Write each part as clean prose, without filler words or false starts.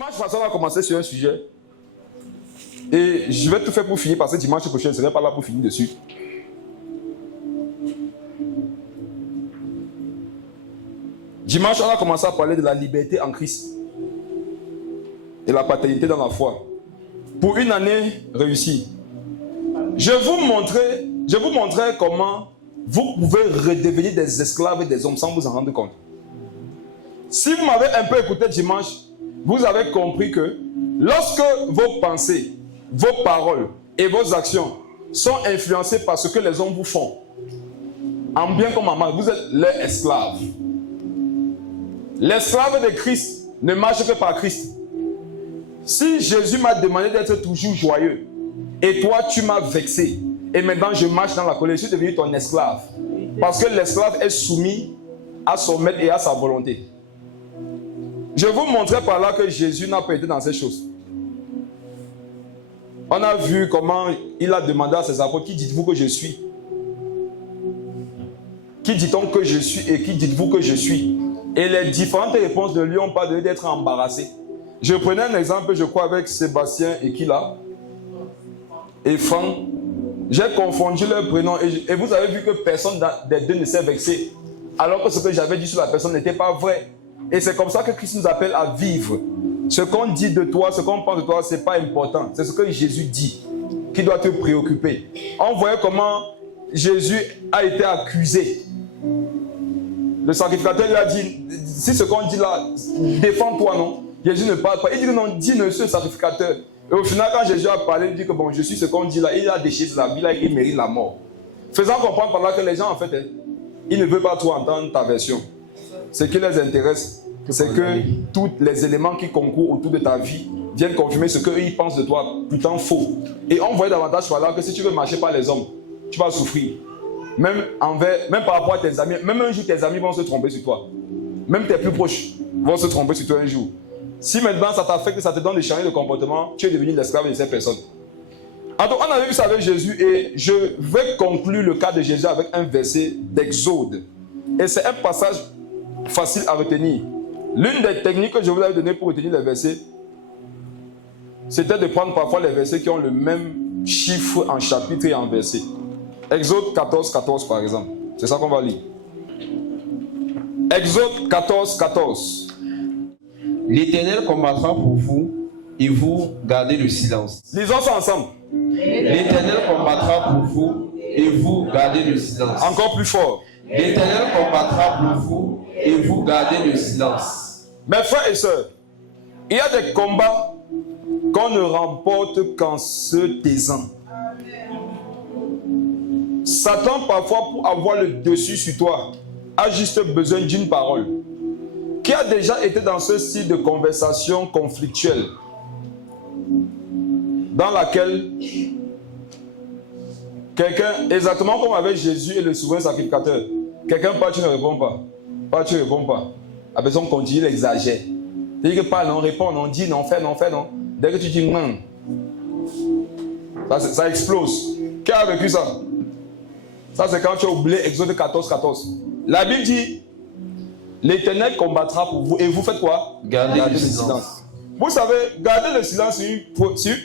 Dimanche prochain, on va commencer sur un sujet. Et je vais tout faire pour finir parce que dimanche prochain, je ne serai pas là pour finir dessus. Dimanche, on va commencer à parler de la liberté en Christ et la paternité dans la foi. Pour une année réussie. Je vous montrerai comment vous pouvez redevenir des esclaves et des hommes sans vous en rendre compte. Si vous m'avez un peu écouté dimanche, vous avez compris que lorsque vos pensées, vos paroles et vos actions sont influencées par ce que les hommes vous font, en bien comme en mal, vous êtes leur esclave. L'esclave de Christ ne marche que par Christ. Si Jésus m'a demandé d'être toujours joyeux, et toi tu m'as vexé, et maintenant je marche dans la colère, je suis devenu ton esclave. Parce que l'esclave est soumis à son maître et à sa volonté. Je vous montrais par là que Jésus n'a pas été dans ces choses. On a vu comment il a demandé à ses apôtres, qui dites-vous que je suis? Qui dit-on que je suis et qui dites-vous que je suis? Et les différentes réponses ne lui ont pas donné d'être embarrassé. Je prenais un exemple, je crois, avec Sébastien et qui là? Et Franck. J'ai confondu leurs prénoms et vous avez vu que personne des deux ne s'est vexé. Alors que ce que j'avais dit sur la personne n'était pas vrai. Et c'est comme ça que Christ nous appelle à vivre. Ce qu'on dit de toi, ce qu'on pense de toi, ce n'est pas important. C'est ce que Jésus dit qui doit te préoccuper. On voyait comment Jésus a été accusé. Le sacrificateur lui a dit, si ce qu'on dit là, défends-toi, non? Jésus ne parle pas. Il dit que non, dis monsieur le sacrificateur. Et au final, quand Jésus a parlé, il dit que bon, je suis ce qu'on dit là, il a déchiré sa vie là, il mérite la mort. Faisant comprendre par là que les gens, en fait, ils ne veulent pas trop entendre ta version. Ce qui les intéresse, c'est que tous les éléments qui concourent autour de ta vie viennent confirmer ce qu'eux ils pensent de toi, pourtant faux. Et on voit davantage par là que si tu veux marcher par les hommes, tu vas souffrir. Même par rapport à tes amis, même un jour tes amis vont se tromper sur toi. Même tes plus proches vont se tromper sur toi un jour. Si maintenant ça t'affecte, ça te donne des changements de comportement, tu es devenu l'esclave de ces personnes. Alors on avait vu ça avec Jésus et je vais conclure le cas de Jésus avec un verset d'Exode. Et c'est un passage facile à retenir. L'une des techniques que je vous avais données pour retenir les versets, c'était de prendre parfois les versets qui ont le même chiffre en chapitre et en verset. Exode 14, 14 par exemple. C'est ça qu'on va lire. Exode 14, 14. L'Éternel combattra pour vous et vous gardez le silence. Lisons ça ensemble. L'Éternel combattra pour vous et vous gardez le silence. Encore plus fort. L'Éternel combattra pour vous et vous gardez le silence. Mes frères et sœurs, il y a des combats qu'on ne remporte qu'en se taisant. Satan, parfois, pour avoir le dessus sur toi, a juste besoin d'une parole. Qui a déjà été dans ce style de conversation conflictuelle dans laquelle quelqu'un, exactement comme avec Jésus et le souverain sacrificateur, quelqu'un parle, tu ne réponds pas. Parle, tu ne réponds pas. La personne continue, il exagère. Tu dis que parle, non, réponds, non, dis, non, fais, non, fais, non. Dès que tu dis non, ça explose. Qui a vécu ça? Ça, c'est quand tu as oublié Exode 14, 14. La Bible dit, l'Éternel combattra pour vous et vous faites quoi? Gardez le silence. Vous savez, garder le silence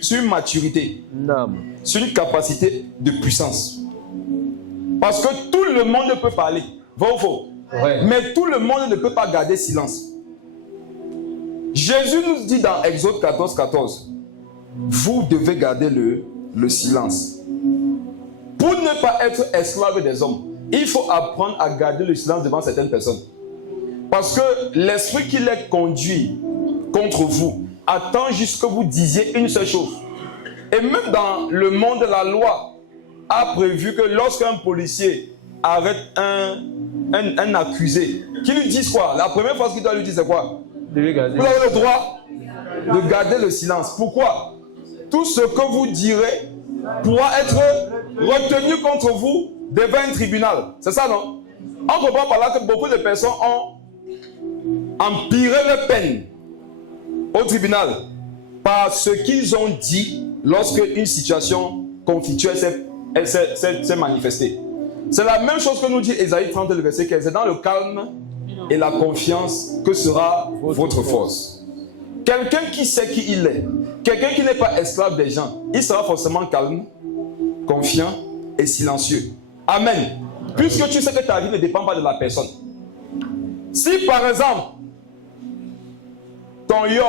sur une maturité, sur une capacité de puissance. Parce que tout le monde peut parler, vrai ou faux? Ouais. Mais tout le monde ne peut pas garder silence. Jésus nous dit dans Exode 14, 14, vous devez garder le silence. Pour ne pas être esclave des hommes, il faut apprendre à garder le silence devant certaines personnes. Parce que l'esprit qui les conduit contre vous attend juste que vous disiez une seule chose. Et même dans le monde de la loi, a prévu que lorsqu'un policier arrête un accusé, qu'il lui dise quoi? La première fois qu'il doit lui dire c'est quoi? Vous avez le droit de garder le silence. Pourquoi? Tout ce que vous direz pourra être retenu contre vous devant un tribunal. C'est ça, non? On comprend par là que beaucoup de personnes ont empiré leur peine au tribunal par ce qu'ils ont dit lorsque une situation conflictuelle s'est manifestée. C'est la même chose que nous dit Ésaïe 30, le verset 15. C'est dans le calme et la confiance que sera votre force. Quelqu'un qui sait qui il est, quelqu'un qui n'est pas esclave des gens, il sera forcément calme, confiant et silencieux. Amen. Puisque tu sais que ta vie ne dépend pas de la personne. Si par exemple, ton yo,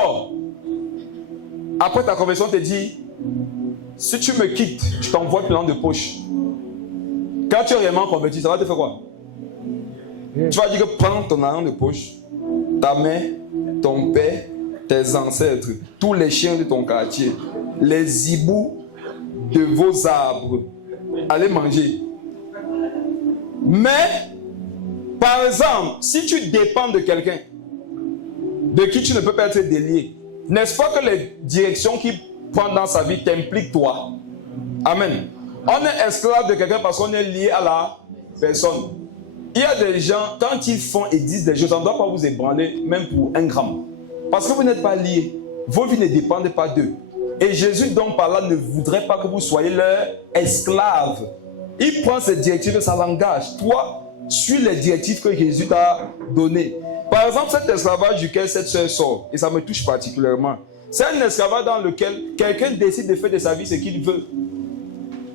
après ta conversion, te dit, si tu me quittes, je t'envoie plein de poche. Quand tu es réellement converti, ça va te faire quoi? Tu vas dire que prends ton argent de poche, ta mère, ton père, tes ancêtres, tous les chiens de ton quartier, les hiboux de vos arbres, allez manger. Mais, par exemple, si tu dépends de quelqu'un, de qui tu ne peux pas être délié, n'est-ce pas que les directions qu'il prend dans sa vie t'impliquent toi? Amen. On est esclave de quelqu'un parce qu'on est lié à la personne. Il y a des gens, quand ils font et disent des choses, on ne doit pas vous ébranler, même pour un gramme. Parce que vous n'êtes pas liés. Vos vies ne dépendent pas d'eux. Et Jésus, donc, par là, ne voudrait pas que vous soyez leur esclave. Il prend ses directives et ça l'engage. Toi, suis les directives que Jésus t'a données. Par exemple, cet esclavage duquel cette soeur sort, et ça me touche particulièrement, c'est un esclavage dans lequel quelqu'un décide de faire de sa vie ce qu'il veut.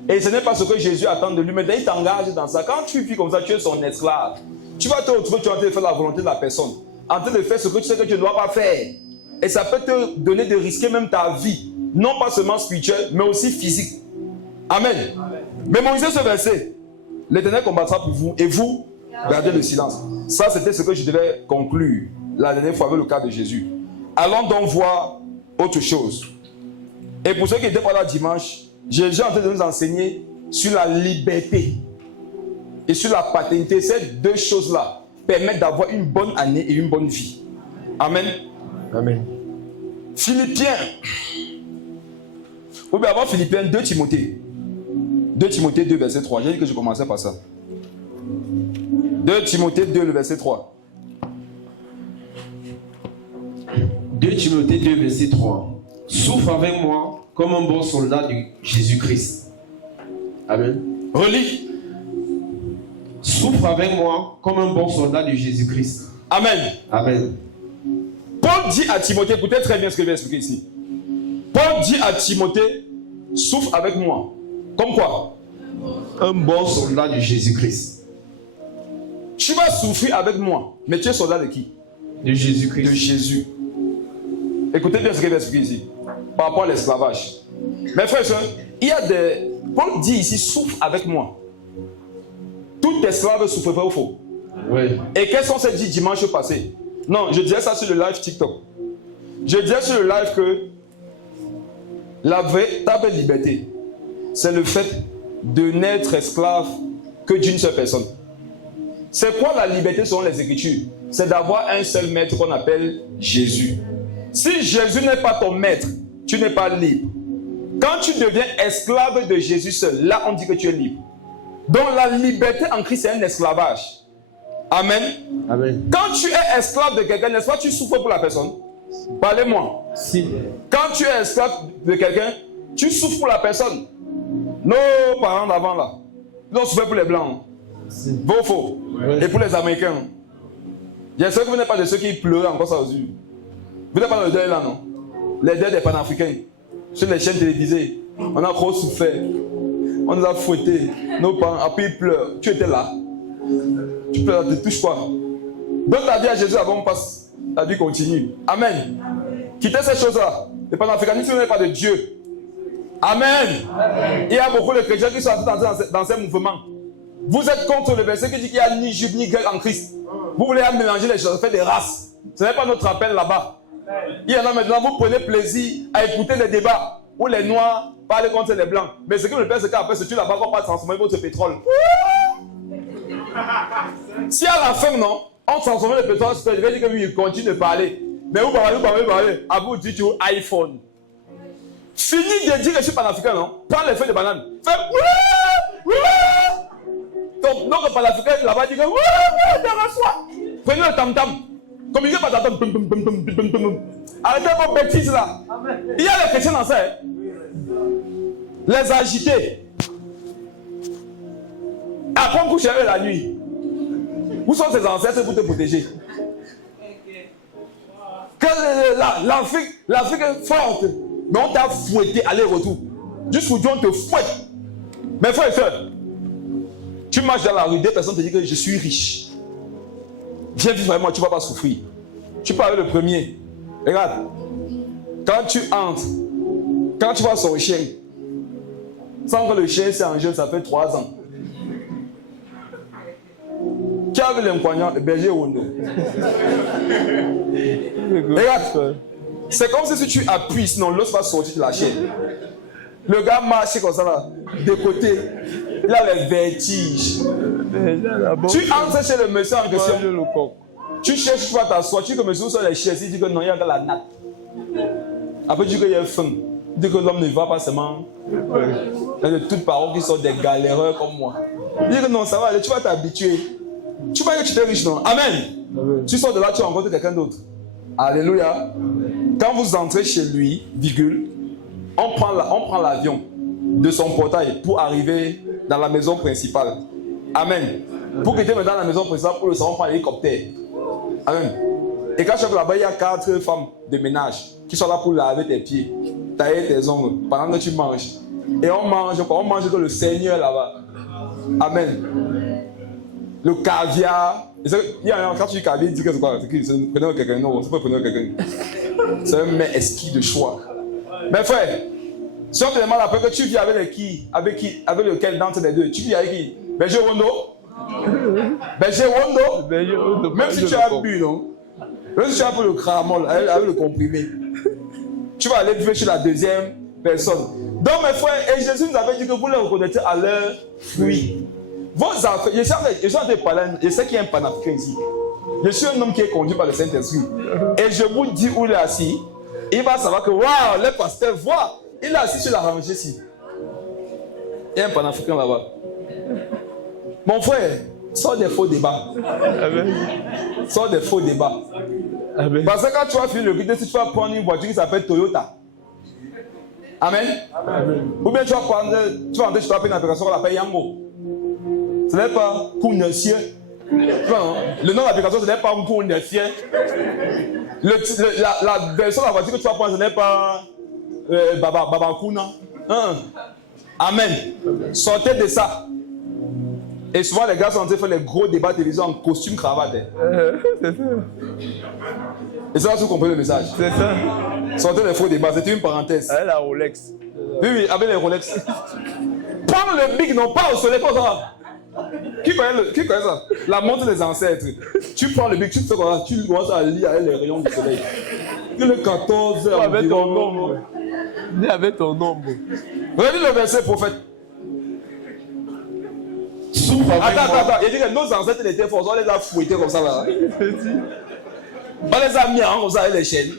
Et ce n'est pas ce que Jésus attend de lui, mais il t'engage dans ça. Quand tu vis comme ça, tu es son esclave. Tu vas te retrouver, tu es en train de faire la volonté de la personne. En train de faire ce que tu sais que tu ne dois pas faire. Et ça peut te donner de risquer même ta vie. Non pas seulement spirituelle, mais aussi physique. Amen. Mémorisez ce verset. L'Éternel combattra pour vous et vous, gardez le silence. Ça, c'était ce que je devais conclure la dernière fois avec le cas de Jésus. Allons donc voir autre chose. Et pour ceux qui étaient pas là dimanche, Jésus est en train de nous enseigner sur la liberté et sur la paternité. Ces deux choses-là permettent d'avoir une bonne année et une bonne vie. Amen. Amen. Philippiens. Ou bien avant Philippiens, 2 Timothée. 2 Timothée 2, verset 3. J'ai dit que je commençais par ça. 2 Timothée 2, le verset 3. 2 Timothée 2, verset 3. Souffre avec moi comme un bon soldat de Jésus-Christ. Amen. Relis. Souffre avec moi comme un bon soldat de Jésus-Christ. Amen. Amen. Paul dit à Timothée, écoutez très bien ce que je vais expliquer ici. Paul dit à Timothée, souffre avec moi. Comme quoi? Un bon soldat de Jésus-Christ. Tu vas souffrir avec moi. Mais tu es soldat de qui? De Jésus-Christ. De Jésus. Écoutez bien ce que je vais expliquer ici. Par rapport à l'esclavage. Mes frères et sœurs, il y a des... Paul dit ici, souffre avec moi. Tout esclave souffre, vrai ou faux? Oui. Et qu'est-ce qu'on s'est dit dimanche passé? Non, je disais ça sur le live TikTok. Je disais sur le live que la véritable liberté, c'est le fait de n'être esclave que d'une seule personne. C'est quoi la liberté selon les Écritures? C'est d'avoir un seul maître qu'on appelle Jésus. Si Jésus n'est pas ton maître, tu n'es pas libre. Quand tu deviens esclave de Jésus seul, là on dit que tu es libre. Donc la liberté en Christ, c'est un esclavage. Amen. Amen. Quand tu es esclave de quelqu'un, n'est-ce pas, tu souffres pour la personne? Parlez-moi. Si. Quand tu es esclave de quelqu'un, tu souffres pour la personne. Nos parents d'avant là, ils ont souffert pour les blancs. Si. Vrai ou faux? Oui. Et pour les Américains. J'espère que vous n'êtes pas de ceux qui pleuraient encore ça aux yeux. Vous n'êtes pas dans le deuil là, non? Les deuils des panafricains. Sur les chaînes télévisées. On a trop souffert. On nous a fouettés. Nos parents, après ils pleurent. Tu étais là. Tu pleures, ne te touches pas. Donne ta vie à Jésus avant qu'on passe. La vie continue. Amen. Quittez ces choses-là. Le panafricanisme n'est pas de Dieu. Amen. Amen. Il y a beaucoup de chrétiens qui sont dans ces mouvements. Vous êtes contre le verset qui dit qu'il n'y a ni juif ni grec en Christ. Vous voulez mélanger les choses, faire des races. Ce n'est pas notre appel là-bas. Il y en a maintenant, vous prenez plaisir à écouter les débats où les noirs parlent contre les blancs. Mais ce que le père, c'est qu'après, c'est tu là-bas qu'on va transformer votre pétrole. Si à la fin, non, on transforme le pétrole, je vais dire que oui, il continue de parler. Mais vous parlez. À vous, dites iPhone. Fini de dire que je suis panafricain, non? Prends les feuilles de banane. Fais donc, le panafricain là-bas dit que reçois. Prenez le tam-tam. Communiquez par tam-tam. Arrêtez vos bêtises là. Il y a les chrétiens dans ça. Hein? Les agités. Après, on couche avec la nuit. Où sont tes ancêtres pour te protéger? L'Afrique est forte. Mais on t'a fouetté aller-retour. Jusqu'aujourd'hui, on te fouette. Mes frères et sœurs, tu marches dans la rue, des personnes te disent que je suis riche. Viens vivre avec moi, tu ne vas pas souffrir. Tu parles avec le premier. Regarde, quand tu entres, quand tu vois son chien, sans que le chien c'est en jeu, ça fait 3 ans. Tu as vu l'inconvénient, le berger Wondo. Regarde, c'est comme si tu appuies, sinon l'os va sortir de la chaîne. Le gars marche comme ça là, de côté, il a les vertiges. Tu entres chez le monsieur en question, tu cherches, tu vas t'asseoir, tu dis que monsieur sur les chaises, il dit que non, il y a de la natte. Après, tu dis qu'il y a faim. Il dit que l'homme ne va pas seulement. Il y a de toutes paroles qui sont des galéreurs comme moi. Il dit que non, ça va aller, tu vas t'habituer. Tu vois que tu es riche, non? Amen. Amen. Tu sors de là, tu rencontres quelqu'un d'autre. Alléluia. Amen. Quand vous entrez chez lui, virgule, on prend l'avion de son portail pour arriver dans la maison principale. Amen. Pour que tu es dans la maison principale, pour le salon, on prend l'hélicoptère. Amen. Et quand je suis là-bas, il y a 4 femmes de ménage qui sont là pour laver tes pieds, tailler tes ongles pendant que tu manges. Et on mange quoi? On mange que le Seigneur là-bas. Amen. Le caviar. Quand tu dis caviar, il dit que c'est quoi? C'est prenez quelqu'un. Non, c'est pas prenez quelqu'un. C'est un mets esquis de choix. Mes frères, si on te demande après que tu vis avec qui? Avec lequel d'entre les deux? Tu vis avec qui? Berger Wondo? Berger Wondo? Même si tu as bu, non? Même si tu as un peu le cramol, avec le comprimé, tu vas aller vivre chez la deuxième personne. Donc mes frères, et Jésus nous avait dit que vous les reconnaîtrez à leurs fruits. Vos affaires, je sais qu'il y a un panafricain ici. Je suis un homme qui est conduit par le Saint-Esprit. Et je vous dis où il est assis, il va savoir que waouh, le pasteur voit, il est assis sur la rangée ici. Il y a un panafricain là-bas. Mon frère, sors des faux débats. Amen. Sors des faux débats. Amen. Parce que quand tu vas finir le guide, si tu vas prendre une voiture qui s'appelle Toyota. Amen. Amen. Ou bien tu vas entrer chez toi pour une application qu'on appelle Yango. Ce n'est pas Kounessier. Le nom de l'application, ce n'est pas Kounessier. La version de la voiture que tu vas prendre, ce n'est pas Babakuna. Amen. Sortez de ça. Et souvent, les gars sont en train de faire les gros débats télévisés en costume cravate. C'est ça. Et c'est là que vous comprenez le message. C'est ça. Sortez les faux débats, c'était une parenthèse. Avec la Rolex. Oui, avec les Rolex. Prends le big, non pas au soleil, comme ça. Qui connaît ça? La montre des ancêtres. Tu prends le big, tu fais comme ça, tu commences à lire avec les rayons du soleil. Et le 14 heures. Avec ton nombre. Dis avec ton nombre. Regardez le verset prophète. Attends. Il dit que nos ancêtres étaient forts, on les a fouettés comme ça là. On les a mis en comme ça avec les chaînes.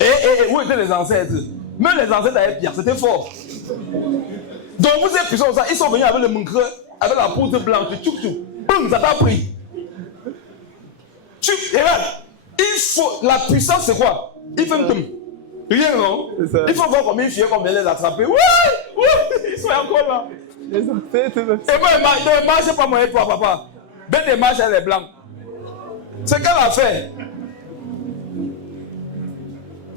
Et où étaient les ancêtres? Même les ancêtres avaient pire, c'était fort. Donc vous êtes puissants comme ça, ils sont venus avec le muncre, avec la poudre blanche, boum, ça t'a pris. Et là, la puissance c'est quoi? Il fait rien non? Il faut voir combien il fait, combien les attraper. Oui, ils sont encore là. Et moi, ne marchez pas moi et toi, papa. Ben des marches avec les blancs. C'est qu'elle a fait.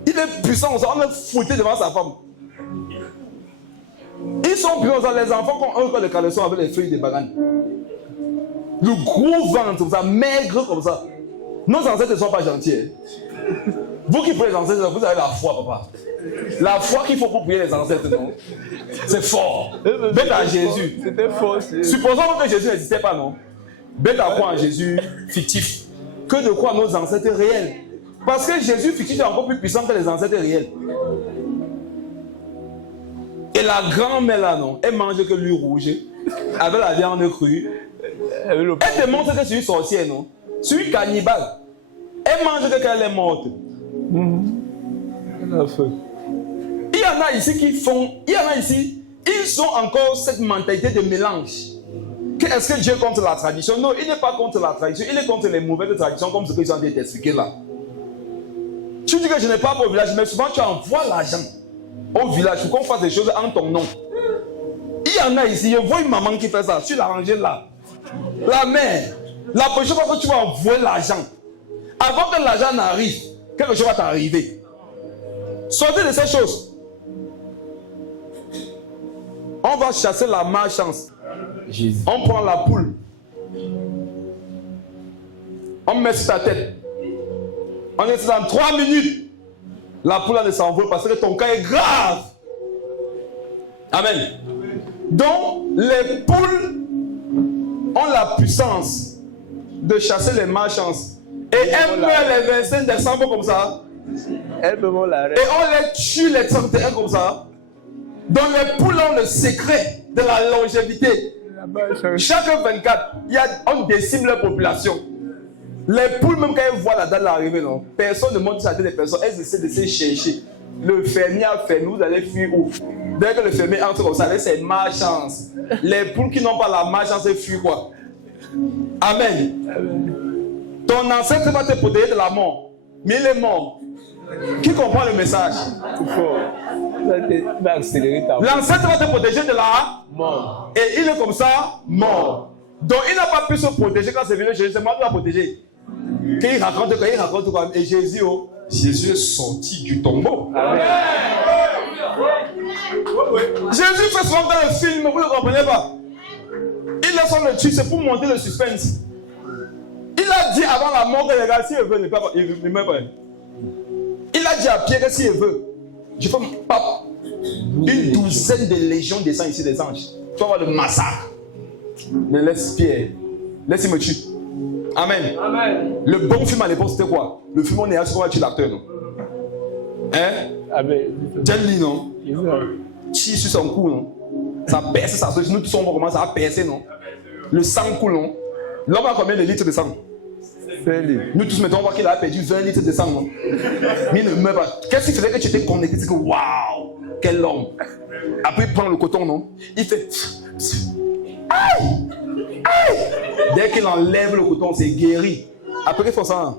Il est puissant, on est fouetté devant sa femme. Ils sont puissants, les enfants qui ont encore le caleçon avec les feuilles de banane. Le gros ventre, comme ça, maigre comme ça. Nos ancêtres ne sont pas gentils. Vous qui priez les ancêtres, vous avez la foi, papa. La foi qu'il faut pour prier les ancêtres, non? C'est fort. Bête à Jésus. C'était fort. Supposons que Jésus n'existait pas, non? Bête à quoi en Jésus fictif? Que de quoi nos ancêtres réels? Parce que Jésus fictif est encore plus puissant que les ancêtres réels. Et la grand-mère là, non? Elle mange que l'huile rouge, avec la viande crue. Elle te montre que c'est une sorcière, non? C'est une cannibale. Elle mange que qu'elle est morte. Il y en a ici qui font, il y en a ici, ils ont encore cette mentalité de mélange. Est-ce que Dieu est contre la tradition? Non, il n'est pas contre la tradition, il est contre les mauvaises traditions comme ce qu'ils ont dit d'expliquer là. Tu dis que je n'ai pas au village, mais souvent tu envoies l'argent au village pour qu'on fasse des choses en ton nom. Il y en a ici, je vois une maman qui fait ça, sur la rangée là. La mère, la prochaine fois que tu vas envoyer l'argent, Avant que l'argent n'arrive, quelque chose va t'arriver. Sortez de ces choses. On va chasser la malchance. On prend la poule. On met sur ta tête. On est dans 3 minutes. La poule ne s'envole parce que ton cas est grave. Amen. Donc, les poules ont la puissance de chasser les malchances. Et elles meurent les 25 décembre comme ça. Et on les tue les 31 comme ça. Donc les poules ont le secret de la longévité. Chaque 24, on décime leur population. Les poules, même quand elles voient la date arriver, non, personne ne monte sur la tête des personnes. Elles essaient de se chercher. Le fermier a fermé, vous allez fuir où? Dès que le fermier entre comme ça, c'est malchance. Les poules qui n'ont pas la malchance, elles fuient quoi? Amen. Ton ancêtre va te protéger de la mort. Mais il est mort. Qui comprend le message? L'ancêtre va te protéger de la mort. Et il est comme ça, mort. Donc il n'a pas pu se protéger quand c'est venu Jésus. C'est moi qui l'a protégé. Quand il raconte quoi. Et Jésus est sorti du tombeau. Amen. Jésus fait souvent dans le film, vous ne comprenez pas. Il laisse son le tuer, c'est pour monter le suspense. Il a dit avant la mort que les gars, s'il veut, il ne meurt pas. Il a dit à Pierre que s'il veut, je fais une douzaine de légions descendent ici des anges. Tu vas voir le massacre. Mais laisse Pierre, laisse-il me tuer. Amen. Amen. Le bon film à l'époque c'était quoi? Le film on est à ce qu'on va tuer l'acteur, non? Hein? Amen. Jelly, non? Tire sur son cou, non? Ça perce sa sauce. Nous tous on va commencer à percer, non? Le sang coule, non? L'homme a combien de litres de sang? 20 litres. Nous tous mettons, on voit qu'il a perdu 20 litres de sang, non? Mais il ne meurt pas. Qu'est-ce qu'il faisait que tu étais connecté? C'est que waouh, quel homme! Après il prend le coton, non? Il fait aïe! Aïe! Dès qu'il enlève le coton, c'est guéri. Après il faut ça.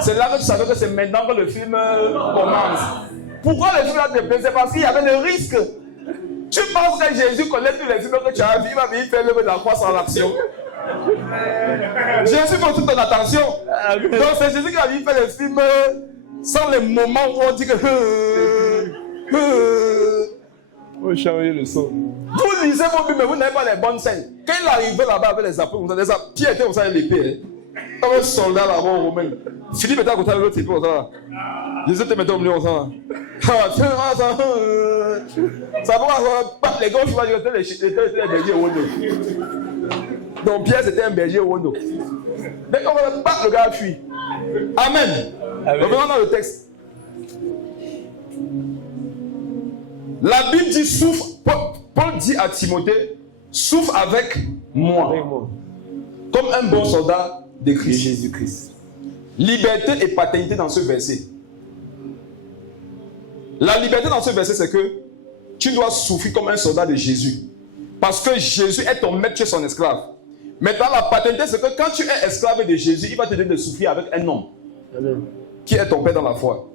C'est là que tu savais que c'est maintenant que le film commence. Pourquoi le film a été fait? C'est parce qu'il y avait le risque. Tu penses que Jésus connaît tous les films que tu as vu, il va venir faire le de la croix sans l'action. Jésus veut toute ton attention. Donc c'est Jésus qui a venir faire les films sans les moments où on dit que faut changer le son. Vous lisez vos Bibles, mais vous n'avez pas les bonnes scènes. Quand il arrivait là-bas avec les apôtres, Pierre était comme ça avec l'épée. Comme un soldat là-bas au Romain. Philippe était à côté de l'autre épée comme ça. Jésus te mettait au milieu comme ça. Ça va, les gars, je vais dire que les bergers au Wondo. Donc Pierre c'était un berger au Wondo. Dès qu'on va battre, le gars fuit. Amen. Revenons dans le texte. La Bible dit souffre. Paul dit à Timothée, souffre avec moi. Comme un bon soldat de Christ. Jésus-Christ. Liberté et paternité dans ce verset. La liberté dans ce verset, c'est que tu dois souffrir comme un soldat de Jésus. Parce que Jésus est ton maître, tu es son esclave. Maintenant, la paternité, c'est que quand tu es esclave de Jésus, il va te donner de souffrir avec un homme. Amen. Qui est ton père dans la foi.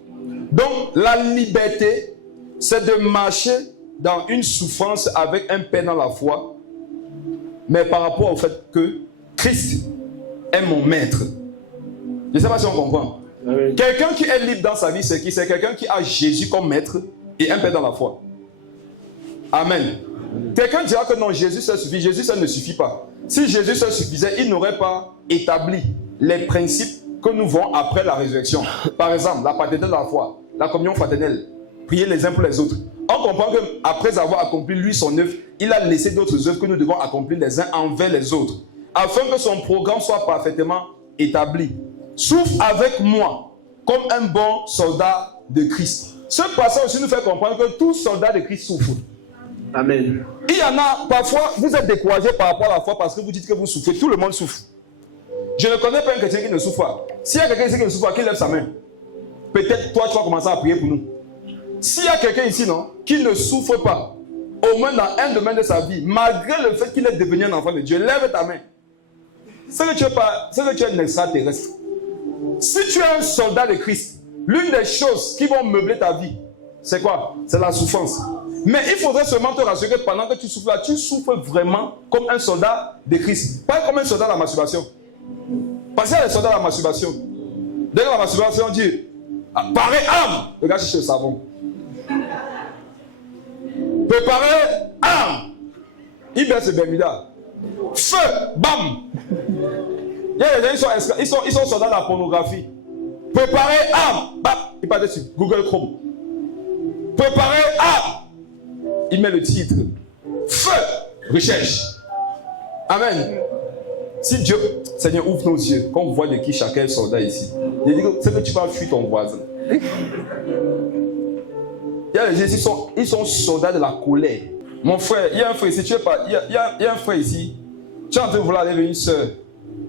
Donc, la liberté, c'est de marcher dans une souffrance avec un père dans la foi, mais par rapport au fait que Christ est mon maître. Je ne sais pas si on comprend. Amen. Quelqu'un qui est libre dans sa vie, c'est qui? C'est quelqu'un qui a Jésus comme maître et un père dans la foi. Amen. Amen. Quelqu'un dira que non, Jésus ça suffit. Jésus ça ne suffit pas. Si Jésus ça suffisait, il n'aurait pas établi les principes que nous voyons après la résurrection. Par exemple, la paternité de la foi, la communion fraternelle, prier les uns pour les autres. On comprend qu'après avoir accompli lui son œuvre, il a laissé d'autres œuvres que nous devons accomplir les uns envers les autres, afin que son programme soit parfaitement établi. Souffre avec moi comme un bon soldat de Christ. Ce passage aussi nous fait comprendre que tout soldat de Christ souffre. Amen. Il y en a, parfois, vous êtes découragé par rapport à la foi parce que vous dites que vous souffrez. Tout le monde souffre. Je ne connais pas un chrétien qui ne souffre pas. S'il y a quelqu'un ici qui ne souffre pas, qui lève sa main. Peut-être toi, tu vas commencer à prier pour nous. S'il y a quelqu'un ici, non, qui ne souffre pas, au moins dans un domaine de sa vie, malgré le fait qu'il est devenu un enfant de Dieu, lève ta main. C'est que tu es un extraterrestre. Si tu es un soldat de Christ, l'une des choses qui vont meubler ta vie, c'est quoi? C'est la souffrance. Mais il faudrait seulement te rassurer que pendant que tu souffres là, tu souffres vraiment comme un soldat de Christ. Pas comme un soldat de la masturbation. Parce qu'il y a les soldats de la masturbation. Dès que la masturbation, on dit parez âme. Le gars cherche le savon. Préparez âme. Il baisse le Bermuda. Feu, bam. Il y a des gens qui sont soldats de la pornographie. Préparez âme. Bam. Il parle dessus. Google Chrome. Préparez âme. Il met le titre. Feu. Recherche. Amen. Si Dieu, Seigneur, ouvre nos yeux, quand on voit de qui chacun est soldat ici, il dit que c'est que tu vas fuir ton voisin. Il y a des gens, ils sont soldats de la colère. Mon frère, il y a un frère ici, il y a un frère ici, tu es en train de vouloir aller vers une soeur,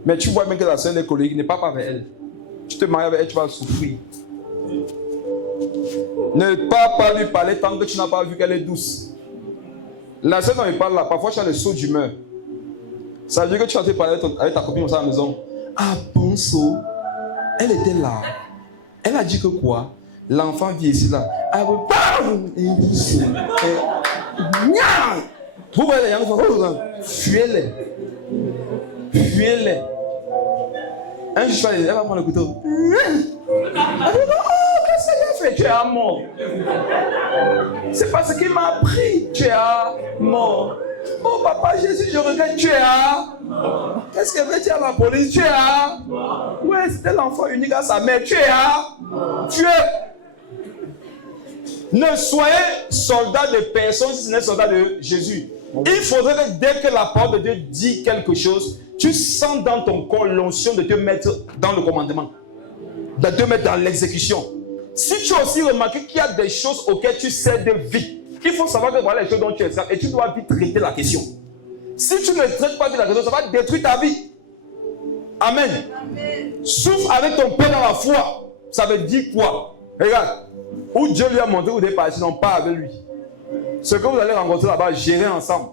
mais tu vois même que la soeur est colérique, ne parle pas avec elle. Tu te maries avec elle, tu vas souffrir. Ne pas lui parler tant que tu n'as pas vu qu'elle est douce. La soeur dont il parle là, parfois tu as des sauts d'humeur. Ça veut dire que tu as été parler avec ta copine à la maison. Ah bon, so, elle était là. Elle a dit que quoi? L'enfant vient ici là. Ah bon, vous voyez les enfants, fuyez-les. Fuyez-les. Un jour, elle va prendre le couteau. Elle dit, oh, qu'est-ce que tu as fait? Tu es à mort. C'est parce qu'il m'a appris. Tu es à mort. Oh papa Jésus, je regrette, tu es à. Qu'est-ce que veut dire la police? Tu es à. Ouais, c'était l'enfant unique à sa mère. Tu es à. Tu es. Ne soyez soldat de personne si ce n'est soldat de Jésus. Il faudrait que dès que la parole de Dieu dit quelque chose, tu sens dans ton corps l'onction de te mettre dans le commandement, de te mettre dans l'exécution. Si tu as aussi remarqué qu'il y a des choses auxquelles tu cèdes vite, il faut savoir que voilà les choses dont tu es et tu dois vite traiter la question. Si tu ne traites pas vite la question, ça va détruire ta vie. Amen. Amen. Souffre avec ton père dans la foi. Ça veut dire quoi? Regarde, où Dieu lui a montré où des parties n'ont pas avec lui. Ce que vous allez rencontrer là-bas, gérer ensemble.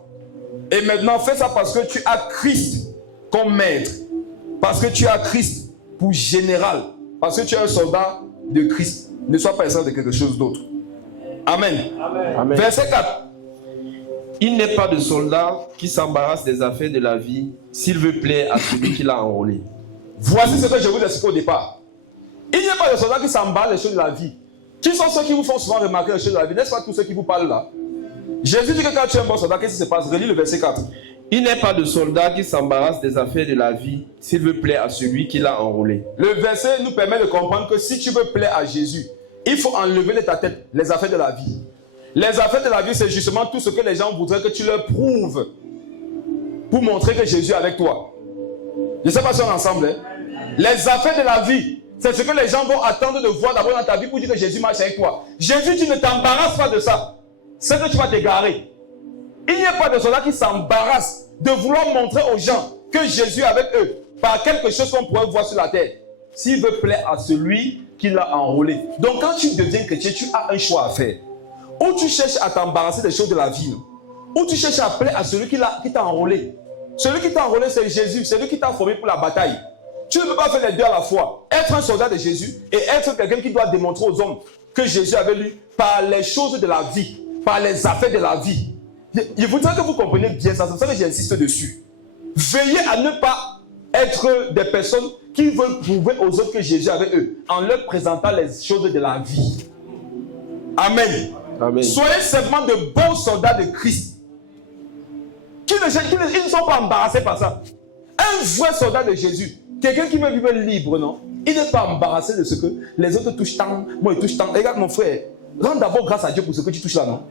Et maintenant, fais ça parce que tu as Christ comme maître. Parce que tu as Christ pour général. Parce que tu es un soldat de Christ. Ne sois pas esclave de quelque chose d'autre. Amen. Amen. Verset 4. Il n'est pas de soldat qui s'embarrasse des affaires de la vie s'il veut plaire à celui qui l'a enrôlé. Voici ce que je vous explique au départ. Il n'y a pas de soldat qui s'embarrasse des choses de la vie. Qui sont ceux qui vous font souvent remarquer les choses de la vie? N'est-ce pas tous ceux qui vous parlent là? Jésus dit que quand tu es un bon soldat, qu'est-ce qui se passe? Relis le verset 4. Il n'est pas de soldat qui s'embarrasse des affaires de la vie s'il veut plaire à celui qui l'a enrôlé. Le verset nous permet de comprendre que si tu veux plaire à Jésus, il faut enlever de ta tête les affaires de la vie. Les affaires de la vie, c'est justement tout ce que les gens voudraient que tu leur prouves pour montrer que Jésus est avec toi. Je ne sais pas si on est ensemble. Hein? Les affaires de la vie, c'est ce que les gens vont attendre de voir d'abord dans ta vie pour dire que Jésus marche avec toi. Jésus dit ne t'embarrasse pas de ça. C'est que tu vas t'égarer. Il n'y a pas de soldat qui s'embarrasse de vouloir montrer aux gens que Jésus est avec eux par quelque chose qu'on pourrait voir sur la terre. S'il veut plaire à celui qui l'a enrôlé. Donc quand tu deviens chrétien, tu as un choix à faire. Ou tu cherches à t'embarrasser des choses de la vie, ou tu cherches à plaire à celui qui t'a enrôlé. Celui qui t'a enrôlé, c'est Jésus, c'est lui qui t'a formé pour la bataille. Tu ne peux pas faire les deux à la fois. Être un soldat de Jésus et être quelqu'un qui doit démontrer aux hommes que Jésus avait lui par les choses de la vie, par les affaires de la vie. Je voudrais que vous compreniez bien ça, c'est pour ça que j'insiste dessus. Veillez à ne pas être des personnes qui veulent prouver aux autres que Jésus est avec eux en leur présentant les choses de la vie. Amen. Amen. Soyez simplement de bons soldats de Christ. Ils ne sont pas embarrassés par ça. Un vrai soldat de Jésus, quelqu'un qui veut vivre libre, non? Il n'est pas embarrassé de ce que les autres touchent tant, moi je touche tant. Regarde mon frère, rends d'abord grâce à Dieu pour ce que tu touches là, non?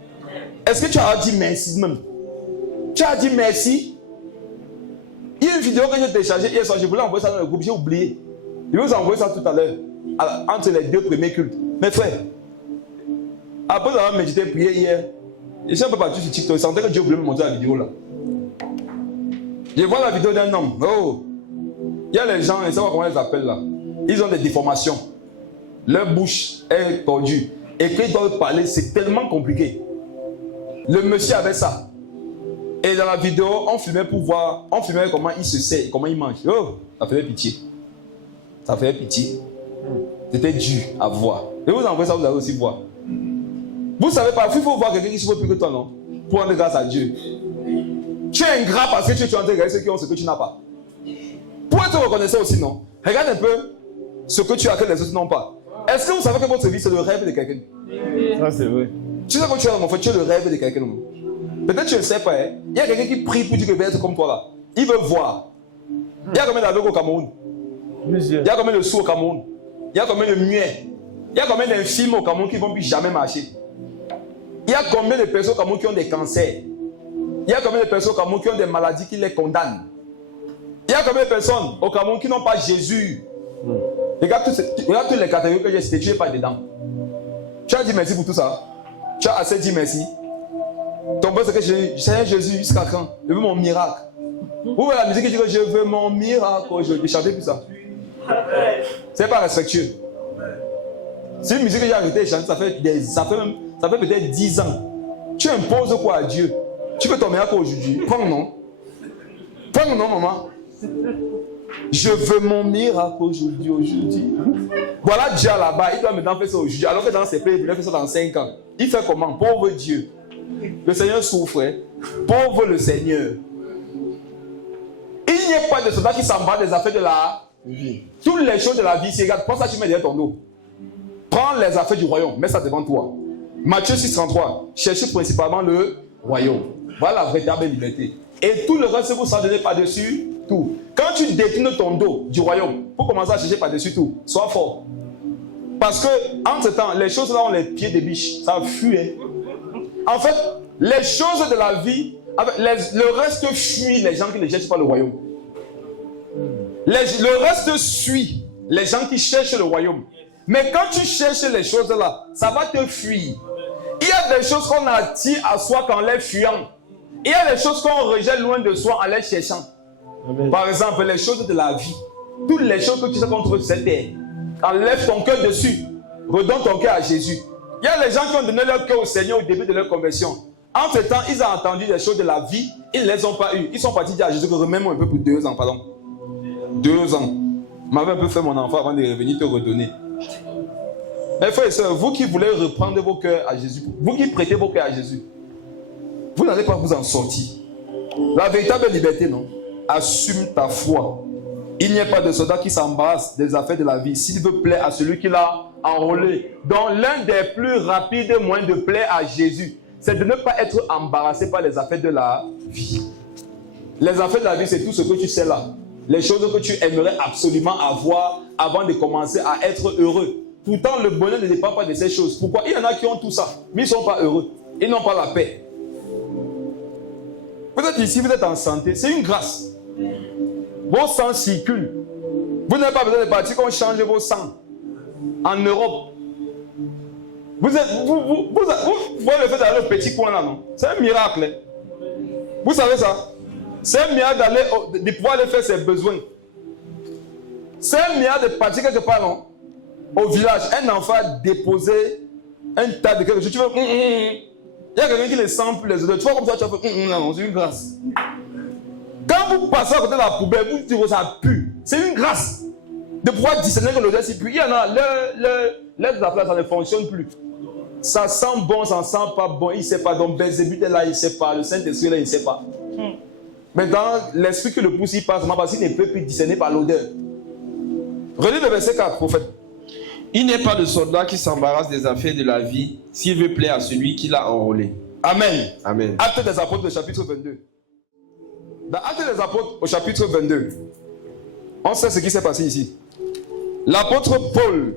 Est-ce que tu as dit merci même? Tu as dit merci? Il y a une vidéo que j'ai téléchargée hier soir, je voulais envoyer ça dans le groupe, j'ai oublié. Je vais vous envoyer ça tout à l'heure, entre les deux premiers cultes. Mes frères, après avoir médité et prié hier, je suis un peu parti sur TikTok, je sentais que Dieu voulait me montrer la vidéo là. Je vois la vidéo d'un homme. Oh, il y a les gens, je ne sais pas comment ils les appellent là. Ils ont des déformations. Leur bouche est tordue. Et quand ils doivent parler, c'est tellement compliqué. Le monsieur avait ça. Et dans la vidéo, on filmait pour voir, on filmait comment il se sert, comment il mange. Oh, ça faisait pitié. Ça faisait pitié. C'était dur à voir. Et vous envoyez ça, vous allez aussi voir. Vous savez pas, il faut voir quelqu'un qui souffre plus que toi, non? Pour rendre grâce à Dieu. Tu es ingrat parce que tu es en train de regarder ceux qui ont ce que tu n'as pas. Pour être reconnaissant aussi, non? Regarde un peu ce que tu as que les autres n'ont pas. Est-ce que vous savez que votre vie, c'est le rêve de quelqu'un? Ça, c'est vrai. Tu sais quand tu es mon frère, tu es le rêve de quelqu'un. Peut-être tu ne sais pas. Hein? Il y a quelqu'un qui prie pour dire qu'il veut être comme toi là. Il veut voir. Il y a combien d'aveugles au Cameroun? Plusieurs. Il y a combien de sourds au Cameroun? Il y a combien de muets? Il y a combien d'infirmes au Cameroun qui ne vont plus jamais marcher? Il y a combien de personnes au Cameroun qui ont des cancers? Il y a combien de personnes au Cameroun qui ont des maladies qui les condamnent? Il y a combien de personnes au Cameroun qui n'ont pas Jésus? Regarde toutes les catégories que j'ai citées, tu n'es pas dedans. Tu as dit merci pour tout ça. Tu as assez dit merci. Ton père, c'est que Seigneur Jésus, jusqu'à quand? Je veux mon miracle. Où est la musique qui dit que je veux mon miracle aujourd'hui? Chantez plus ça. C'est pas respectueux. C'est une musique que j'ai arrêté de chanter, ça fait peut-être 10 ans. Tu imposes quoi à Dieu? Tu veux ton miracle aujourd'hui? Prends non. Prends non, maman. Je veux mon miracle aujourd'hui. Voilà Dieu là-bas, il doit maintenant faire ça aujourd'hui. Alors que dans ses pays, il voulait faire ça dans 5 ans. Il fait comment? Pauvre Dieu. Le Seigneur souffre. Hein? Pauvre le Seigneur. Il n'y a pas de soldat qui s'embarque des affaires de la vie. Toutes les choses de la vie, si regarde, prends ça, tu mets derrière ton dos. Prends les affaires du royaume, mets ça devant toi. Matthieu 6,33. Cherchez principalement le royaume. Voilà la véritable liberté. Et tout le reste, vous s'en donnez par-dessus tout. Quand tu détournes ton dos du royaume, pour commencer à chercher par-dessus tout, sois fort. Parce que, en ce temps, les choses là ont les pieds des biches. Ça fuit. Hein? En fait, les choses de la vie, le reste fuit les gens qui ne cherchent pas le royaume. Le reste suit les gens qui cherchent le royaume. Mais quand tu cherches les choses là, ça va te fuir. Il y a des choses qu'on attire à soi qu'en les fuyant. Il y a des choses qu'on rejette loin de soi en les cherchant. Amen. Par exemple, les choses de la vie. Toutes les choses que tu sais qu'on trouve sur cette terre. Enlève ton cœur dessus. Redonne ton cœur à Jésus. Il y a les gens qui ont donné leur cœur au Seigneur au début de leur conversion. En ce temps, ils ont entendu des choses de la vie. Ils ne les ont pas eues. Ils sont partis dire à Jésus que remets-moi un peu pour 2 ans, pardon. 2 ans. M'avait un peu fait mon enfant avant de revenir te redonner. Mes frères et sœurs, vous qui voulez reprendre vos cœurs à Jésus, vous qui prêtez vos cœurs à Jésus, vous n'allez pas vous en sortir. La véritable liberté, non? Assume ta foi. Il n'y a pas de soldat qui s'embarrasse des affaires de la vie s'il veut plaire à celui qui l'a enrôlé. Donc l'un des plus rapides moyens de plaire à Jésus, c'est de ne pas être embarrassé par les affaires de la vie. Les affaires de la vie, c'est tout ce que tu sais là. Les choses que tu aimerais absolument avoir avant de commencer à être heureux. Pourtant, le bonheur ne dépend pas de ces choses. Pourquoi? Il y en a qui ont tout ça, mais ils ne sont pas heureux. Ils n'ont pas la paix. Peut-être ici, vous êtes en santé. C'est une grâce. Vos sangs circulent. Vous n'avez pas besoin de partir qu'on change vos sangs. En Europe. Vous voyez le fait d'aller au petit coin là, non? C'est un miracle. Hein? Vous savez ça? C'est un miracle de pouvoir aller faire ses besoins. C'est un miracle de partir quelque part, non? Au village, un enfant a déposé un tas de quelque chose. Tu veux, il y a quelqu'un qui les sent plus les odeurs. Tu vois comme ça, tu vas faire, non, c'est une grâce. Quand vous passez à côté de la poubelle, vous dites que ça pue. C'est une grâce de pouvoir discerner que l'odeur c'est pue. Il y en a, l'aide de la place, ça ne fonctionne plus. Ça sent bon, ça ne sent pas bon, il ne sait pas. Donc Belzébuth est là, il ne sait pas. Le Saint-Esprit est là, il ne sait pas. Maintenant, l'esprit que le pousse, il passe, parce qu'il ne peut plus discerner par l'odeur. Relis le verset 4, prophète. Il n'est pas de soldat qui s'embarrasse des affaires de la vie s'il veut plaire à celui qui l'a enrôlé. Amen. Amen. Actes des apôtres, le chapitre 22. Dans Actes des apôtres, au chapitre 22, on sait ce qui s'est passé ici. L'apôtre Paul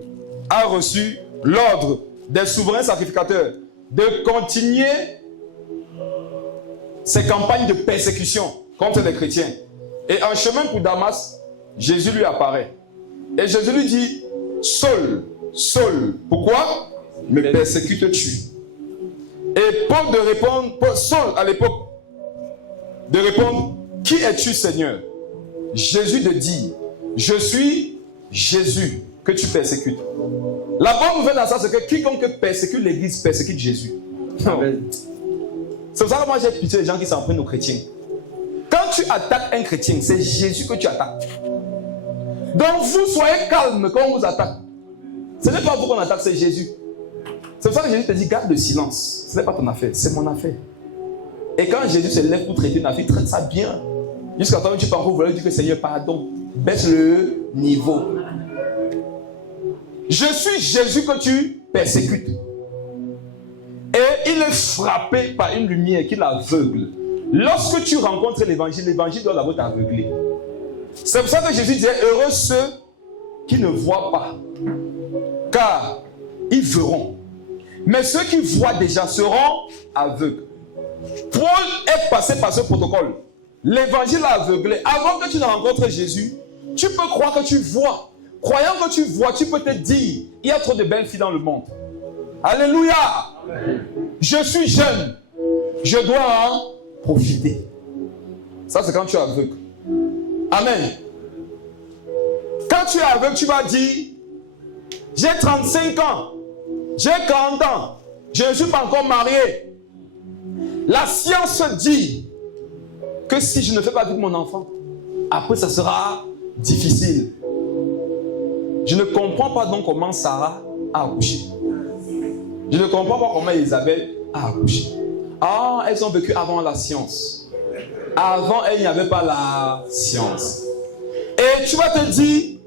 a reçu l'ordre des souverains sacrificateurs de continuer ses campagnes de persécution contre les chrétiens. Et en chemin pour Damas, Jésus lui apparaît. Et Jésus lui dit, Saul, Saul, pourquoi me persécutes-tu? Et Paul de répondre, Saul à l'époque, de répondre, qui es-tu Seigneur? Jésus de dire, je suis Jésus que tu persécutes. La bonne nouvelle dans ça, c'est que quiconque persécute l'église persécute Jésus. C'est pour ça que moi j'ai pitié des gens qui s'en prennent aux chrétiens. Quand tu attaques un chrétien, c'est Jésus que tu attaques. Donc vous soyez calme quand on vous attaque. Ce n'est pas vous qu'on attaque, c'est Jésus. C'est pour ça que Jésus te dit, garde le silence. Ce n'est pas ton affaire, c'est mon affaire. Et quand Jésus se lève pour traiter une affaire, traite ça bien. Jusqu'à temps que tu peux encore vouloir dire que Seigneur, pardon. Baisse le niveau. Je suis Jésus que tu persécutes. Et il est frappé par une lumière qui l'aveugle. Lorsque tu rencontres l'évangile doit d'abord t'aveugler. C'est pour ça que Jésus disait, heureux ceux qui ne voient pas, car ils verront. Mais ceux qui voient déjà seront aveugles. Paul est passé par ce protocole. L'évangile l'a aveuglé. Avant que tu ne rencontres Jésus, tu peux croire que tu vois. Croyant que tu vois, tu peux te dire, il y a trop de belles filles dans le monde. Alléluia. Amen. Je suis jeune. Je dois en profiter. Ça, c'est quand tu es aveugle. Amen. Quand tu es aveugle, tu vas dire, j'ai 35 ans. J'ai 40 ans. Je ne suis pas encore marié. La science dit que si je ne fais pas vivre mon enfant, après ça sera difficile. Je ne comprends pas donc comment Sarah a accouché. Je ne comprends pas comment Elisabeth a accouché. Ah, elles ont vécu avant la science. Avant, il n'y avait pas la science. Et tu vas te dire,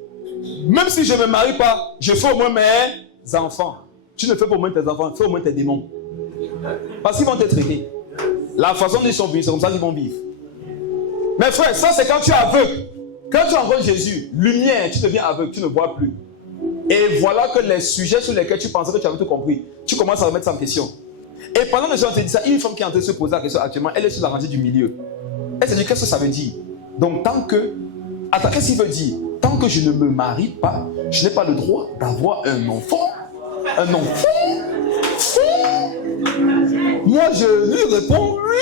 même si je ne me marie pas, je fais au moins mes enfants. Tu ne fais pas au moins tes enfants, fais au moins tes démons. Parce qu'ils vont te traiter. La façon dont ils sont vivus, c'est comme ça qu'ils vont vivre. Mais frère, ça c'est quand tu es aveugle. Quand tu rencontres Jésus, lumière, tu deviens aveugle, tu ne vois plus. Et voilà que les sujets sur lesquels tu pensais que tu avais tout compris, tu commences à remettre ça en question. Et pendant que je te dis ça, une femme qui est en train de se poser la question actuellement, elle est sur la rangée du milieu. Elle se dit, qu'est-ce que ça veut dire? Donc tant que... Attends, qu'est-ce qu'il veut dire? Tant que je ne me marie pas, je n'ai pas le droit d'avoir un enfant. Un enfant? Moi, je lui réponds, oui.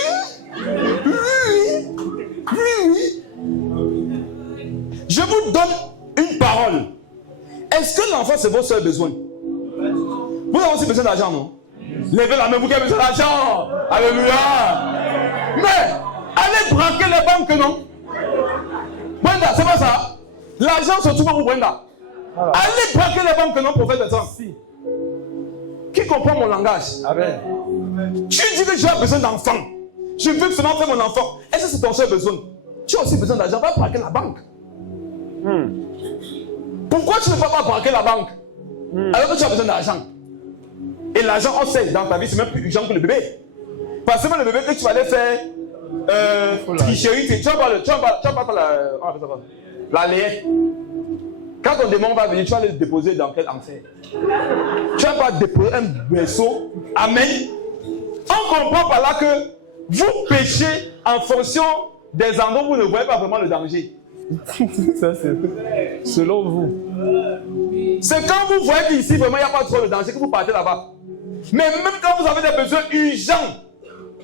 Je vous donne une parole. Est-ce que l'enfant, c'est votre seul besoin? Vous avez aussi besoin d'argent, non? Levez la main, vous avez besoin d'argent. Alléluia. Mais, allez braquer les banques, non? Brenda, c'est pas ça. L'argent se trouve où, Brenda? Allez braquer les banques, non, prophète de temps. Qui comprend mon langage? Amen. Tu dis que j'ai besoin d'enfants. Je veux seulement faire mon enfant. Est-ce que c'est ton seul besoin? Tu as aussi besoin d'argent. Va braquer la banque. Pourquoi tu ne peux pas braquer la banque alors que tu as besoin d'argent? Et l'argent, on sait, dans ta vie, c'est même plus urgent que le bébé. Parce que le bébé que tu vas aller faire tricherie, tu vas pas la layette. Quand ton démon va venir, tu vas le déposer dans quel enfer? Tu vas pas déposer un berceau. Amen. On comprend par là que vous péchez en fonction des endroits où vous ne voyez pas vraiment le danger. Ça, c'est selon vous. C'est quand vous voyez qu'ici, vraiment, il n'y a pas trop de danger que vous partez là-bas. Mais même quand vous avez des besoins urgents,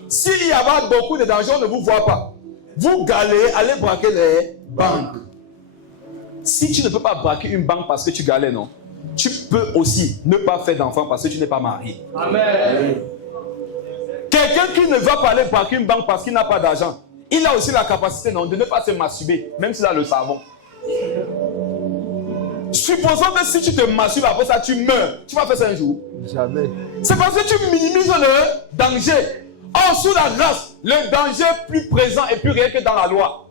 s'il y a beaucoup de danger, on ne vous voit pas. Vous galérez, allez braquer les banques. Si tu ne peux pas braquer une banque parce que tu galères, non, tu peux aussi ne pas faire d'enfant parce que tu n'es pas marié. Amen. Quelqu'un qui ne va pas aller braquer une banque parce qu'il n'a pas d'argent, il a aussi la capacité, non, de ne pas se masturber, même s'il a le savon. Supposons que si tu te masturbes après ça, tu meurs. Tu vas faire ça un jour? Jamais. C'est parce que tu minimises le danger. Or, sous la grâce, le danger est plus présent et plus réel que dans la loi.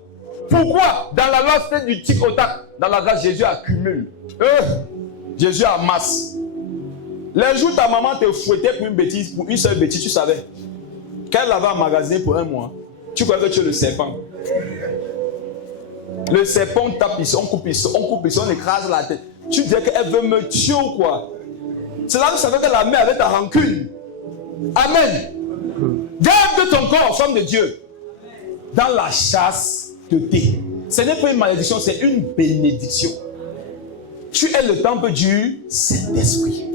Pourquoi? Dans la loi, c'était du tic au tac. Dans la grâce, Jésus accumule. Jésus amasse. Les jours où ta maman te fouettait pour une bêtise, pour une seule bêtise, tu savais. Quand elle l'avait emmagasiné pour un mois, tu croyais que tu es le serpent. Le serpent tape ici, on coupe ici, on écrase la tête. Tu disais qu'elle veut me tuer ou quoi? C'est là que tu savais que la mère avait ta rancune. Amen. Garde ton corps, femme de Dieu, dans la chasteté. Ce n'est pas une malédiction, c'est une bénédiction. Tu es le temple du Saint-Esprit.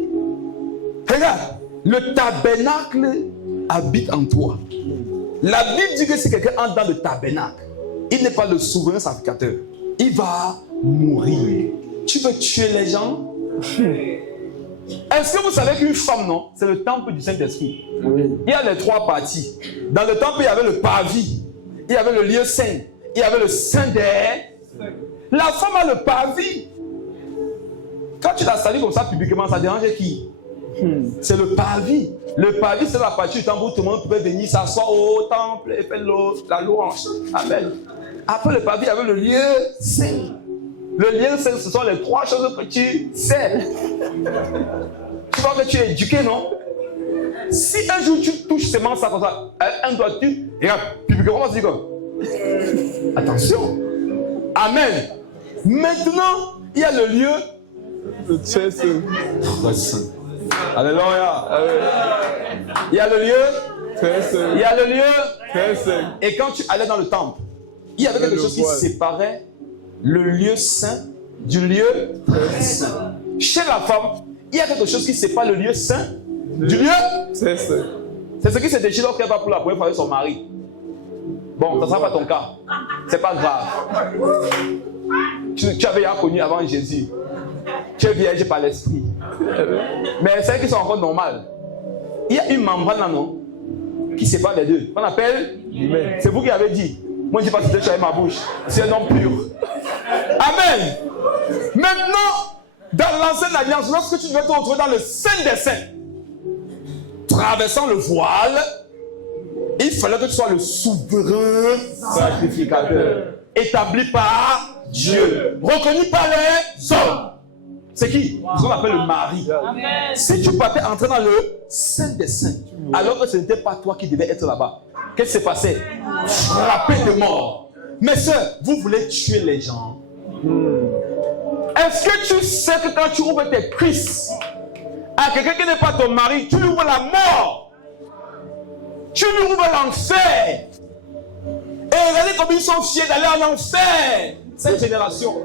Regarde, le tabernacle habite en toi. La Bible dit que si quelqu'un entre dans le tabernacle, il n'est pas le souverain sacrificateur. Il va mourir. Tu veux tuer les gens? Est-ce que vous savez qu'une femme, non, c'est le temple du Saint-Esprit? Oui. Il y a les trois parties. Dans le temple, il y avait le parvis, il y avait le lieu saint, il y avait le saint des... La femme a le parvis. Quand tu la salues comme ça publiquement, ça dérange qui? C'est le parvis. Le parvis, c'est la partie du temple où tout le monde pouvait venir s'asseoir au temple et faire la louange. Amen. Après le parvis, il y avait le lieu saint. Le lien saint, ce sont les 3 choses que tu sais. Tu vois que tu es éduqué, non? Si un jour tu touches seulement ça comme ça, un doigt, tu regarde, comment tu dis quoi? Attention. Amen. Maintenant, il y a le lieu. Le très saint. Très saint. Alléluia. Il y a le lieu. Très saint. Il y a le lieu. Très saint. Et quand tu allais dans le temple, il y avait quelque chose qui séparait le lieu saint du lieu très saint. Chez la femme, il y a quelque chose qui sépare le lieu saint du lieu très saint. C'est ce qui s'est décidé lorsqu'elle va pour la première fois avec son mari. Bon, ça ne sera pas ton cas. C'est pas grave. Tu avais déjà connu avant Jésus. Tu es vierge par l'esprit. Mais celles qui sont encore normales, il y a une membrane là, non? Qui sépare les deux. On appelle. C'est vous qui avez dit. Moi, je ne dis pas que tu as ma bouche. C'est un homme pur. Amen. Maintenant, dans l'ancienne alliance, lorsque tu devais te retrouver dans le Saint des Saints, traversant le voile, il fallait que tu sois le souverain sacrificateur, établi par Dieu, reconnu par les hommes. C'est qui? Ce qu'on appelle le mari. Amen. Si tu partais entrer dans le Saint des Saints, alors que ce n'était pas toi qui devais être là-bas, qu'est-ce qui s'est passé? Frappé de mort. Mes soeurs, vous voulez tuer les gens. Est-ce que tu sais que quand tu ouvres tes cuisses à quelqu'un qui n'est pas ton mari, tu lui ouvres la mort? Tu lui ouvres l'enfer. Et regardez comme ils sont fiers d'aller en enfer. Cette génération.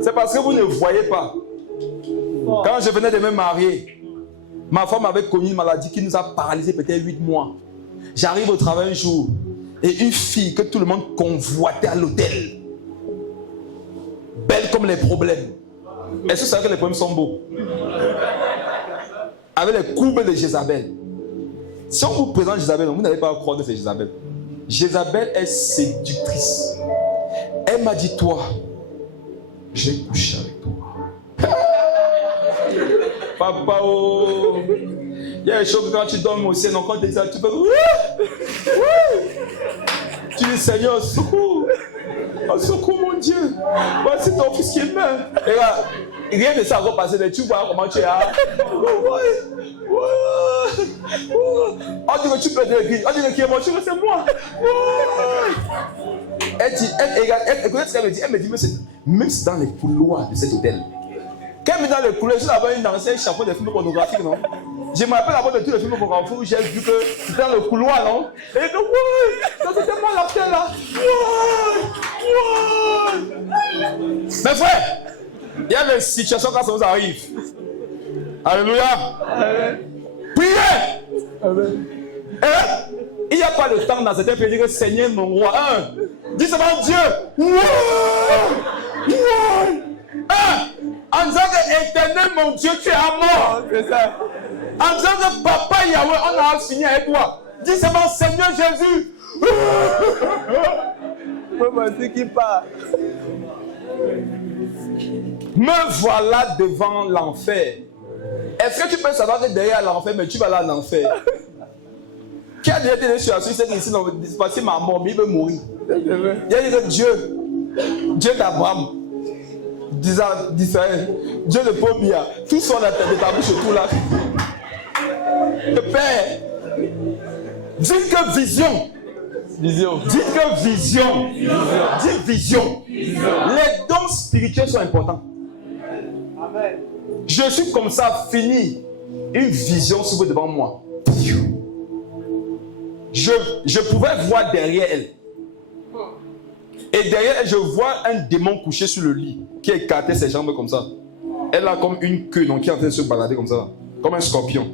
C'est parce que vous ne voyez pas. Quand je venais de me marier, ma femme avait connu une maladie qui nous a paralysés peut-être 8 mois. J'arrive au travail un jour et une fille que tout le monde convoitait à l'hôtel. Belle comme les problèmes. Est-ce que vous savez que les problèmes sont beaux? Avec les courbes de Jézabel. Si on vous présente Jézabel, vous n'allez pas croire que c'est Jézabel. Jézabel est séductrice. Elle m'a dit, toi, j'ai couché avec toi. Papa, oh. Il y a des choses que quand tu dormes au ciel, quand tu dis ça, tu peux. Tu dis, Seigneur, secours. Oh, secours, mon Dieu. Voici ton fils qui est mort. Et là, rien de ça va passer. Tu vois comment tu es. On dit que tu peux te dire. On dit que qui est mon Dieu, c'est moi. Elle dit, écoutez ce qu'elle me dit. Elle me dit, même si dans les couloirs de cet hôtel, quand elle me dit dans les couloirs, je suis là-bas une ancienne chapeau des films pornographiques, non? Je me rappelle avant de tous les films pornographiques où j'ai vu que c'était dans le couloir, non? Et je dis, ouais, ça c'était pas la tête là. Ouais. Mes frères, il y a des situations quand ça vous arrive. Alléluia. Amen. Priez. Amen. Et il n'y a pas le temps dans certains pays de dire Seigneur mon roi. Dis seulement Dieu. En disant que éternel mon Dieu, tu es à mort. C'est ça. En disant que papa Yahweh, on a fini avec toi. Dis seulement Seigneur Jésus. C'est qui part. Me voilà devant l'enfer. Est-ce que tu peux savoir que derrière l'enfer, mais tu vas là à l'enfer? Qui a déjà été dans une situation, c'est qu'ici, c'est passé ma mort, mais il veut mourir. Il a dit que Dieu d'Abraham, d'Israël, Dieu de Pobia, tout son de ta bouche, tout là. Le Père, dites que vision. Vision. Dites que vision. Dites vision. Les dons spirituels sont importants. Amen. Je suis comme ça, fini. Une vision s'ouvre devant moi. Je pouvais voir derrière elle. Et derrière elle, je vois un démon couché sur le lit, qui écartait ses jambes comme ça. Elle a comme une queue, donc qui est en train de se balader comme ça, comme un scorpion.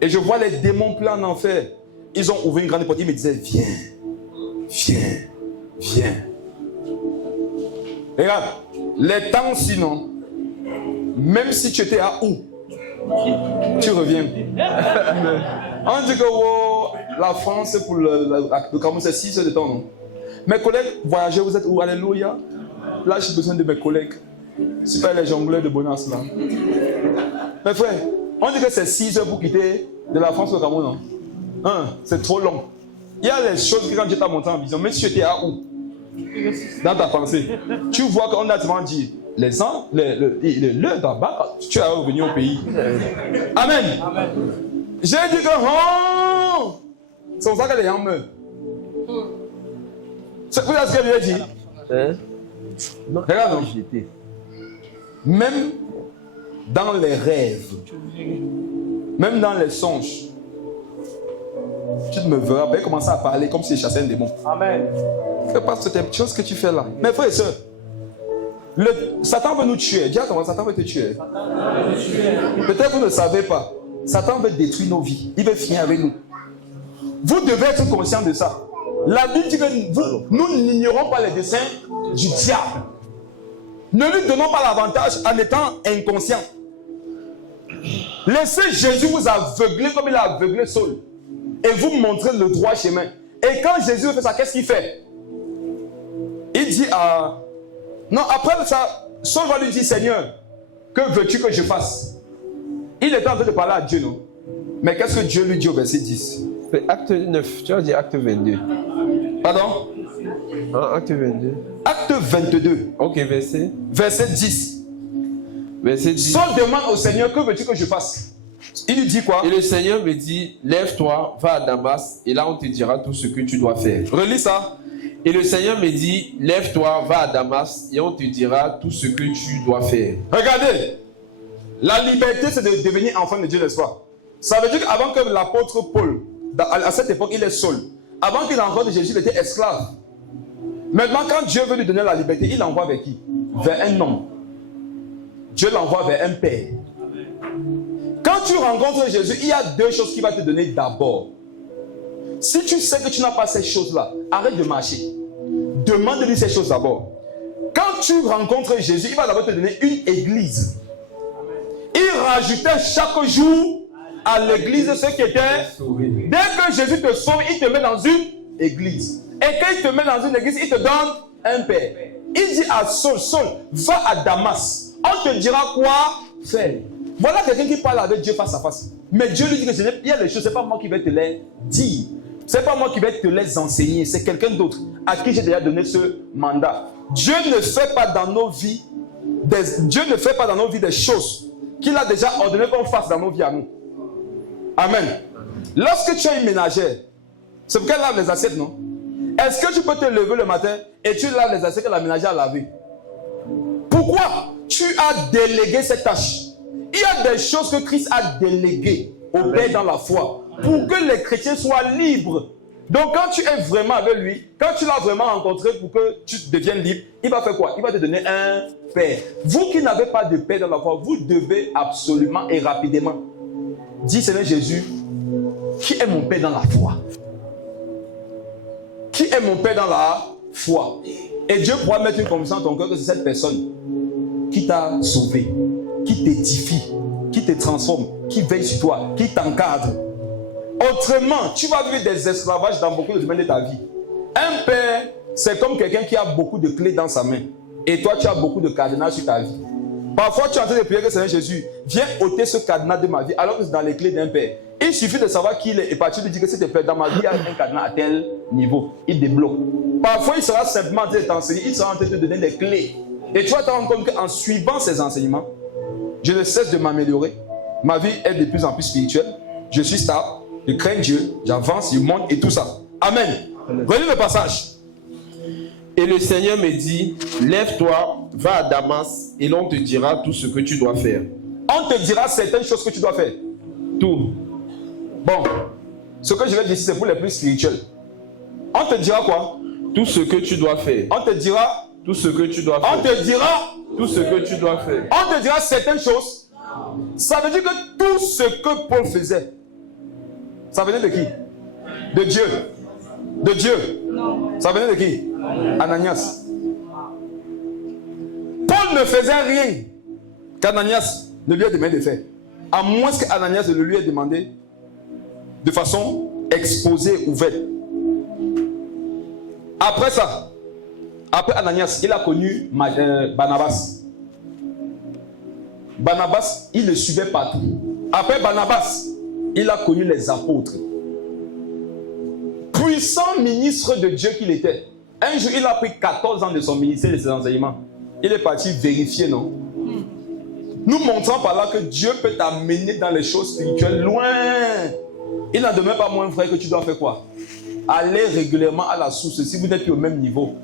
Et je vois les démons pleins en enfer. Ils ont ouvert une grande porte. Ils me disaient, viens, viens, viens. Regarde, les temps sinon, même si tu étais à où, tu reviens. On dit que oh, la France, pour le Cameroun, c'est 6 heures de temps, non? Mes collègues voyageurs, vous êtes où? Alléluia. Là, j'ai besoin de mes collègues. C'est pas les jongleurs de bonheur, là. Mes frères, on dit que c'est 6 heures pour quitter de la France au Cameroun, non? C'est trop long. Il y a des choses que quand Dieu t'a montré en vision, même si tu étais à où, dans ta pensée. Tu vois qu'on a souvent dit, les ans, l'heure d'abord, tu es revenu au pays. Amen. J'ai dit que, oh, c'est pour ça que les gens meurent. C'est pour ça que je lui ai dit. Regarde, même dans les rêves, même dans les songes, tu me verras pas commencer à parler comme si je chassais un démon. Amen. Fais pas cette chose que tu fais là. Mes frères et sœurs, Satan veut nous tuer. Dis comment Satan veut te tuer. Peut-être vous ne savez pas. Satan veut détruire nos vies. Il veut finir avec nous. Vous devez être conscient de ça. La Bible dit que nous n'ignorons pas les desseins du diable. Ne lui donnons pas l'avantage en étant inconscient. Laissez Jésus vous aveugler comme il a aveuglé Saul et vous montrer le droit chemin. Et quand Jésus fait ça, qu'est-ce qu'il fait? Il dit à... Non, après ça, Saul va lui dire, Seigneur, que veux-tu que je fasse? Il était en train de parler à Dieu, non? Mais qu'est-ce que Dieu lui dit au verset 10? Acte 9, tu as dit acte 22. Pardon? Acte 22. Acte 22. Ok, verset. Verset 10. Verset 10. Saul demande au Seigneur, que veux-tu que je fasse? Il lui dit quoi? Et le Seigneur me dit, lève-toi, va à Damas, et là on te dira tout ce que tu dois faire. Relis ça. Et le Seigneur me dit, lève-toi, va à Damas, et on te dira tout ce que tu dois faire. Regardez, la liberté c'est de devenir enfant de Dieu, n'est-ce pas? Ça veut dire qu'avant que l'apôtre Paul, à cette époque il est Saul, avant qu'il rencontre Jésus, il était esclave. Maintenant quand Dieu veut lui donner la liberté, il l'envoie vers qui? Vers un homme. Dieu l'envoie vers un père. Quand tu rencontres Jésus, il y a deux choses qu'il va te donner d'abord. Si tu sais que tu n'as pas ces choses-là, arrête de marcher. Demande-lui ces choses d'abord. Quand tu rencontres Jésus, il va d'abord te donner une église. Il rajoutait chaque jour à l'église ceux qui étaient sauvés. Dès que Jésus te sauve, il te met dans une église. Et quand il te met dans une église, il te donne un père. Il dit à Saul, Saul, va à Damas. On te dira quoi faire. Voilà quelqu'un qui parle avec Dieu face à face. Mais Dieu lui dit que il y a des choses, ce n'est pas moi qui vais te les dire. Ce n'est pas moi qui vais te les enseigner. C'est quelqu'un d'autre à qui j'ai déjà donné ce mandat. Dieu ne fait pas dans nos vies des choses qu'il a déjà ordonné qu'on fasse dans nos vies à nous. Amen. Lorsque tu as une ménagère, c'est pour qu'elle lave les assiettes, non? Est-ce que tu peux te lever le matin et tu laves les assiettes que la ménagère a lavées? Pourquoi tu as délégué cette tâche? Il y a des choses que Christ a déléguées au Père dans la foi pour que les chrétiens soient libres. Donc quand tu es vraiment avec lui, quand tu l'as vraiment rencontré pour que tu deviennes libre, il va faire quoi? Il va te donner un Père. Vous qui n'avez pas de Père dans la foi, vous devez absolument et rapidement dire, Seigneur Jésus, qui est mon Père dans la foi? Qui est mon Père dans la foi? Et Dieu pourra mettre une conviction dans ton cœur que c'est cette personne qui t'a sauvé, qui t'édifie, qui te transforme, qui veille sur toi, qui t'encadre. Autrement, tu vas vivre des esclavages dans beaucoup de domaines de ta vie. Un père, c'est comme quelqu'un qui a beaucoup de clés dans sa main. Et toi, tu as beaucoup de cadenas sur ta vie. Parfois, tu es en train de prier que Seigneur Jésus, viens ôter ce cadenas de ma vie, alors que c'est dans les clés d'un père. Il suffit de savoir qui il est et partir de dire que c'est père dans ma vie, il y a un cadenas à tel niveau. Il débloque. Parfois, il sera simplement en train de t'enseigner, il sera en train de te donner des clés. Et tu vas te rendre compte qu'en suivant ces enseignements, je ne cesse de m'améliorer. Ma vie est de plus en plus spirituelle. Je suis stable, je crains Dieu, j'avance, je monte et tout ça. Amen. Relis le passage. Et le Seigneur me dit, lève-toi, va à Damas, et l'on te dira tout ce que tu dois faire. On te dira certaines choses que tu dois faire. Tout. Bon, ce que je vais dire, c'est pour les plus spirituels. On te dira quoi? Tout ce que tu dois faire. On te dira tout ce que tu dois faire. On te dira tout ce que tu dois faire. On te dira certaines choses. Ça veut dire que tout ce que Paul faisait, ça venait de qui? De Dieu. De Dieu. Non. Ça venait de qui? Ananias. Paul ne faisait rien qu'Ananias ne lui ait demandé de faire. À moins qu'Ananias ne lui ait demandé de façon exposée, ouverte. Après ça, après Ananias, il a connu Barnabas. Barnabas, il le suivait partout. Après Barnabas, il a connu les apôtres. Puissant ministre de Dieu qu'il était. Un jour, il a pris 14 ans de son ministère et de ses enseignements. Il est parti vérifier, non? Nous montrons par là que Dieu peut t'amener dans les choses spirituelles loin. Il n'en demeure pas moins vrai que tu dois faire quoi? Aller régulièrement à la source. Si vous n'êtes plus au même niveau,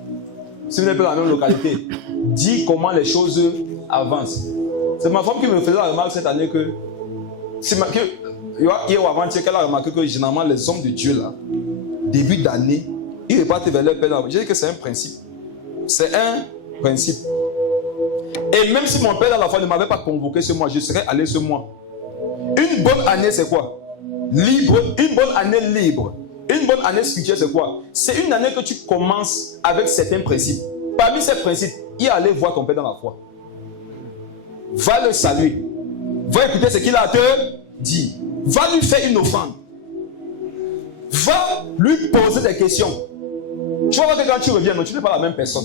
si vous n'êtes plus dans la même localité, dis comment les choses avancent. C'est ma femme qui me faisait la remarque cette année que, hier ou avant-hier, qu'elle a remarqué que généralement les hommes de Dieu là, début d'année, ils repartent vers leur père. J'ai dit que c'est un principe. C'est un principe. Et même si mon père dans la foi ne m'avait pas convoqué ce mois, je serais allé ce mois. Une bonne année, c'est quoi? Libre. Une bonne année libre. Une bonne année spirituelle, c'est quoi? C'est une année que tu commences avec certains principes. Parmi ces principes, il y a aller voir ton père dans la foi. Va le saluer. Va écouter ce qu'il a à te dire. Va lui faire une offrande. Va lui poser des questions. Tu vas voir que quand tu reviens, non, tu n'es pas la même personne.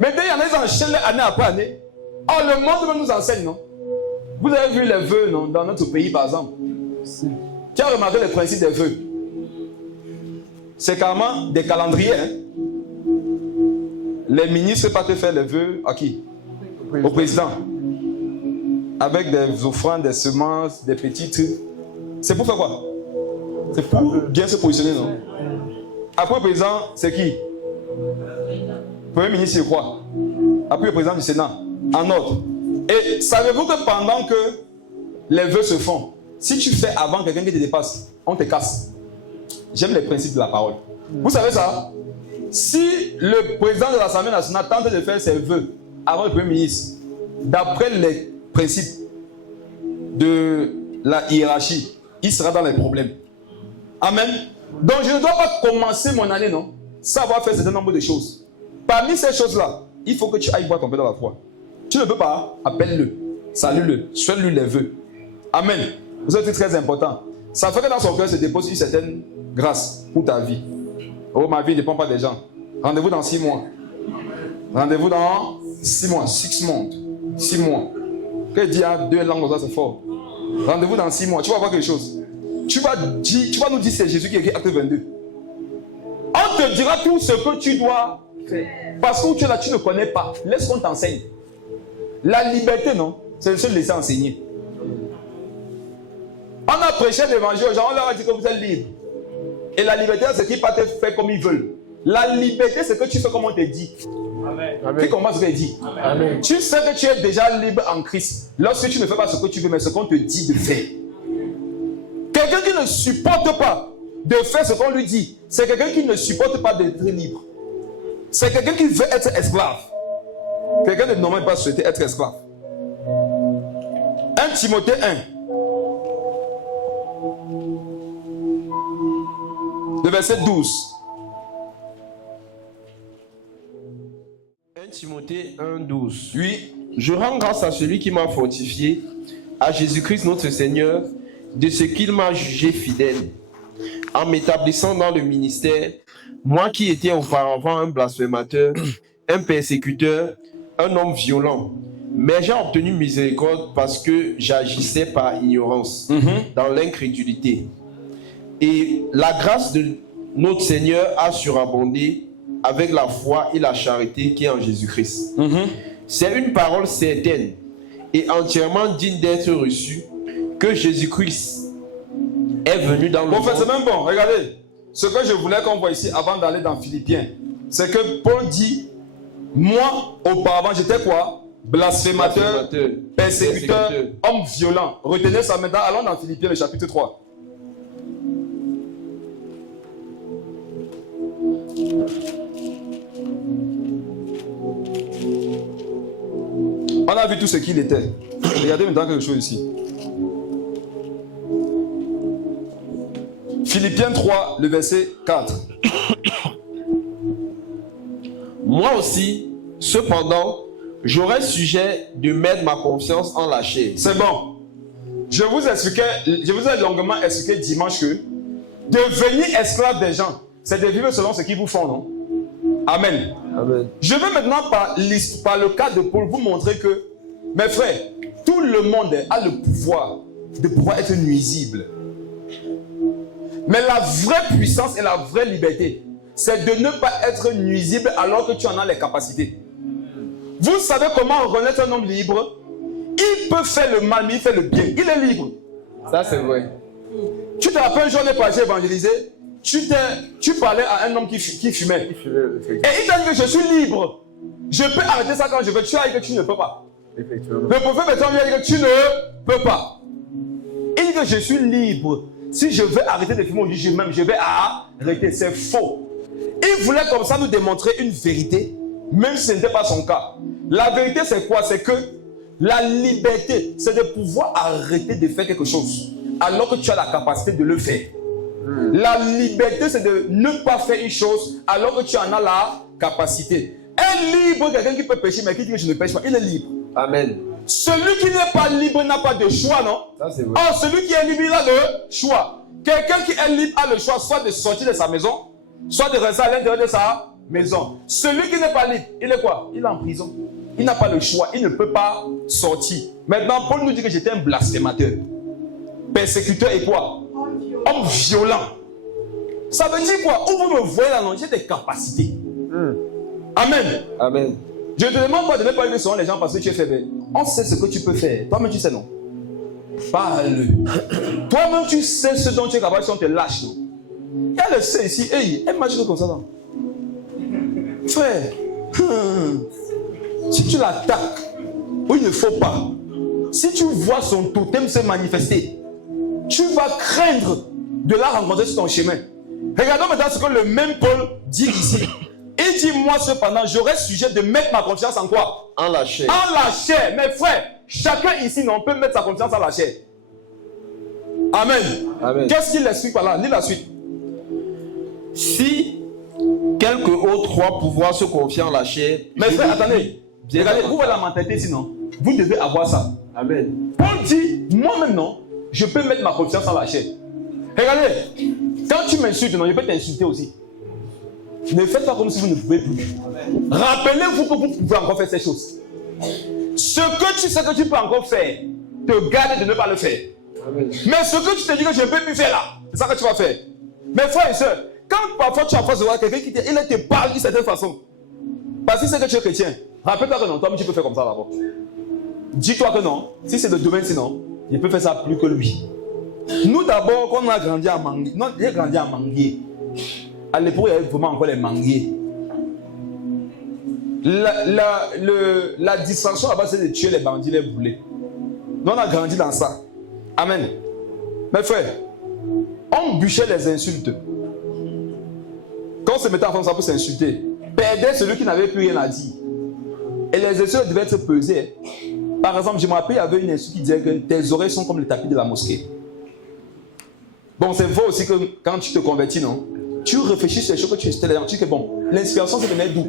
Mais dès qu'il y en a, ils enchaînent année après année. Oh, le monde nous enseigne, non? Vous avez vu les vœux, non? Dans notre pays, par exemple. Tu as remarqué le principe des vœux. C'est carrément des calendriers. Hein? Les ministres partent faire les vœux à qui? Au président. Avec des offrandes, des semences, des petits trucs. C'est pour faire quoi? C'est pour bien se positionner, non? Après le président, c'est qui? Premier ministre, c'est quoi? Après le président du Sénat. En ordre. Et savez-vous que pendant que les vœux se font, si tu fais avant quelqu'un qui te dépasse, on te casse. J'aime les principes de la parole. Vous savez ça? Si le président de l'Assemblée nationale tente de faire ses vœux avant le Premier ministre, d'après les principes de la hiérarchie, il sera dans les problèmes. Amen. Donc je ne dois pas commencer mon année, non, sans avoir fait un certain nombre de choses. Parmi ces choses-là, il faut que tu ailles voir ton père dans la foi. Tu ne peux pas, appelle-le, salue-le, souhaite-lui les vœux. Amen. C'est très important. Ça fait que dans son cœur se dépose une certaine grâce pour ta vie. Oh, ma vie ne dépend pas des gens. Rendez-vous dans 6 mois. Rendez-vous dans 6 mois. 6 months. 6 mois. Que dit à 2 langues, ça c'est fort. Rendez-vous dans 6 mois. Tu vas voir quelque chose. Tu vas nous dire c'est Jésus qui écrit acte 22. On te dira tout ce que tu dois faire. Parce que tu es là, tu ne connais pas. Laisse qu'on t'enseigne. La liberté, non, c'est de se laisser enseigner. On a prêché l'évangile aux gens, on leur a dit que vous êtes libres. Et la liberté, c'est qu'ils partent faire comme ils veulent. La liberté, c'est que tu fais comme on te dit. Amen. Tu comprends ce qu'il dit? Amen. Tu sais que tu es déjà libre en Christ. Lorsque tu ne fais pas ce que tu veux, mais ce qu'on te dit de faire. Quelqu'un qui ne supporte pas de faire ce qu'on lui dit, c'est quelqu'un qui ne supporte pas d'être libre. C'est quelqu'un qui veut être esclave. Quelqu'un ne normalement pas souhaiter être esclave. 1 Timothée 1. Le verset 12. 1 Timothée 1, 12. Oui. Je rends grâce à celui qui m'a fortifié, à Jésus-Christ notre Seigneur, de ce qu'il m'a jugé fidèle, en m'établissant dans le ministère, moi qui étais auparavant un blasphémateur, un persécuteur, un homme violent. Mais j'ai obtenu miséricorde parce que j'agissais par ignorance, dans l'incrédulité. Et la grâce de notre Seigneur a surabondé avec la foi et la charité qui est en Jésus-Christ. C'est une parole certaine et entièrement digne d'être reçue que Jésus-Christ est venu dans le monde. C'est même bon, regardez. Ce que je voulais qu'on voit ici avant d'aller dans Philippiens, c'est que Paul dit, moi auparavant j'étais quoi? Blasphémateur, persécuteur, homme violent. Retenez ça maintenant, allons dans Philippiens le chapitre 3. On a vu tout ce qu'il était. Regardez maintenant quelque chose ici. Philippiens 3, le verset 4. Moi aussi, cependant, j'aurais sujet de mettre ma confiance en la chair. C'est bon. Je vous ai longuement expliqué dimanche que devenir esclave des gens, c'est de vivre selon ce qu'ils vous font, non? Amen. Amen. Je vais maintenant par le cas de Paul vous montrer que, mes frères, tout le monde a le pouvoir de pouvoir être nuisible. Mais la vraie puissance et la vraie liberté, c'est de ne pas être nuisible alors que tu en as les capacités. Vous savez comment reconnaître un homme libre? Il peut faire le mal, mais il fait le bien. Il est libre. Ça, c'est vrai. Tu te rappelles, un jour, on est parti évangéliser. Tu parlais à un homme qui fumait. Et il t'a dit que je suis libre. Je peux arrêter ça quand je veux. Tu as dit que tu ne peux pas. Effectivement. Le prophète maintenant lui a dit que tu ne peux pas. Il dit que je suis libre. Si je veux arrêter de fumer aujourd'hui, je vais arrêter. C'est faux. Il voulait comme ça nous démontrer une vérité, même si ce n'était pas son cas. La vérité, c'est quoi? C'est que la liberté, c'est de pouvoir arrêter de faire quelque chose, alors que tu as la capacité de le faire. La liberté, c'est de ne pas faire une chose, alors que tu en as la capacité. Un libre, quelqu'un qui peut pécher, mais qui dit que je ne pêche pas, il est libre. Amen. Celui qui n'est pas libre n'a pas de choix, non? Ça, c'est vrai. Or, celui qui est libre, il a le choix. Quelqu'un qui est libre a le choix soit de sortir de sa maison, soit de rester à l'intérieur de sa maison. Celui qui n'est pas libre, il est quoi? Il est en prison. Il n'a pas le choix, il ne peut pas sortir. Maintenant, Paul nous dit que j'étais un blasphémateur, persécuteur et quoi? Homme violent. Ça veut dire quoi? Où vous me voyez là, non? J'ai des capacités. Amen. Amen. Je ne te demande pas de ne pas aider souvent les gens parce que tu es faible. On sait ce que tu peux faire. Toi-même, tu sais, non? Parle. Toi-même, tu sais ce dont tu es capable si on te lâche, non? Il y a le sait ici. Hey, elle m'a dit comme ça, non? Frère, si tu l'attaques où il ne faut pas, si tu vois son totem se manifester, tu vas craindre de la rencontrer sur ton chemin. Regardons maintenant ce que le même Paul dit ici. Il dit, moi cependant, j'aurais sujet de mettre ma confiance en quoi? En la chair. En la chair. Mes frères, chacun ici, non, peut mettre sa confiance en la chair. Amen. Amen. Qu'est-ce qu'il explique par là? Lis la suite. Si quelque autre croit pouvoir se confier en la chair. Mes frères, attendez. Bien Regardez, d'accord. vous voyez la mentalité sinon. Vous devez avoir ça. Amen. Paul dit, moi-même, non, je peux mettre ma confiance en la chair. Regardez, quand tu m'insultes, non, je peux t'insulter aussi. Ne faites pas comme si vous ne pouvez plus. Rappelez-vous que vous pouvez encore faire ces choses. Ce que tu sais que tu peux encore faire, te garde de ne pas le faire. Amen. Mais ce que tu te dis que je ne peux plus faire là, c'est ça que tu vas faire. Mes frères et sœurs, quand parfois tu as en face de voir quelqu'un qui te parle d'une certaine façon, parce qu'il sait que tu es chrétien, rappelle-toi que non, toi-même tu peux faire comme ça d'abord. Dis-toi que non, si c'est le domaine sinon, il peut faire ça plus que lui. Nous d'abord, quand on a grandi à Manguier, non, j'ai grandi à Manguier. À l'époque, il y avait vraiment encore les manguiers. La distraction là-bas, c'est de tuer les bandits, les boulets. Nous, on a grandi dans ça. Amen. Mes frères, on bûchait les insultes. Quand on se mettait ensemble, ça pour s'insulter. Perdait celui qui n'avait plus rien à dire. Et les insultes devaient être pesées. Par exemple, je me rappelle, il y avait une insulte qui disait que tes oreilles sont comme le tapis de la mosquée. Bon, c'est vrai aussi que quand tu te convertis, non? Tu réfléchis sur les choses que tu étais là, tu dis que bon, l'inspiration c'est de mettre d'où?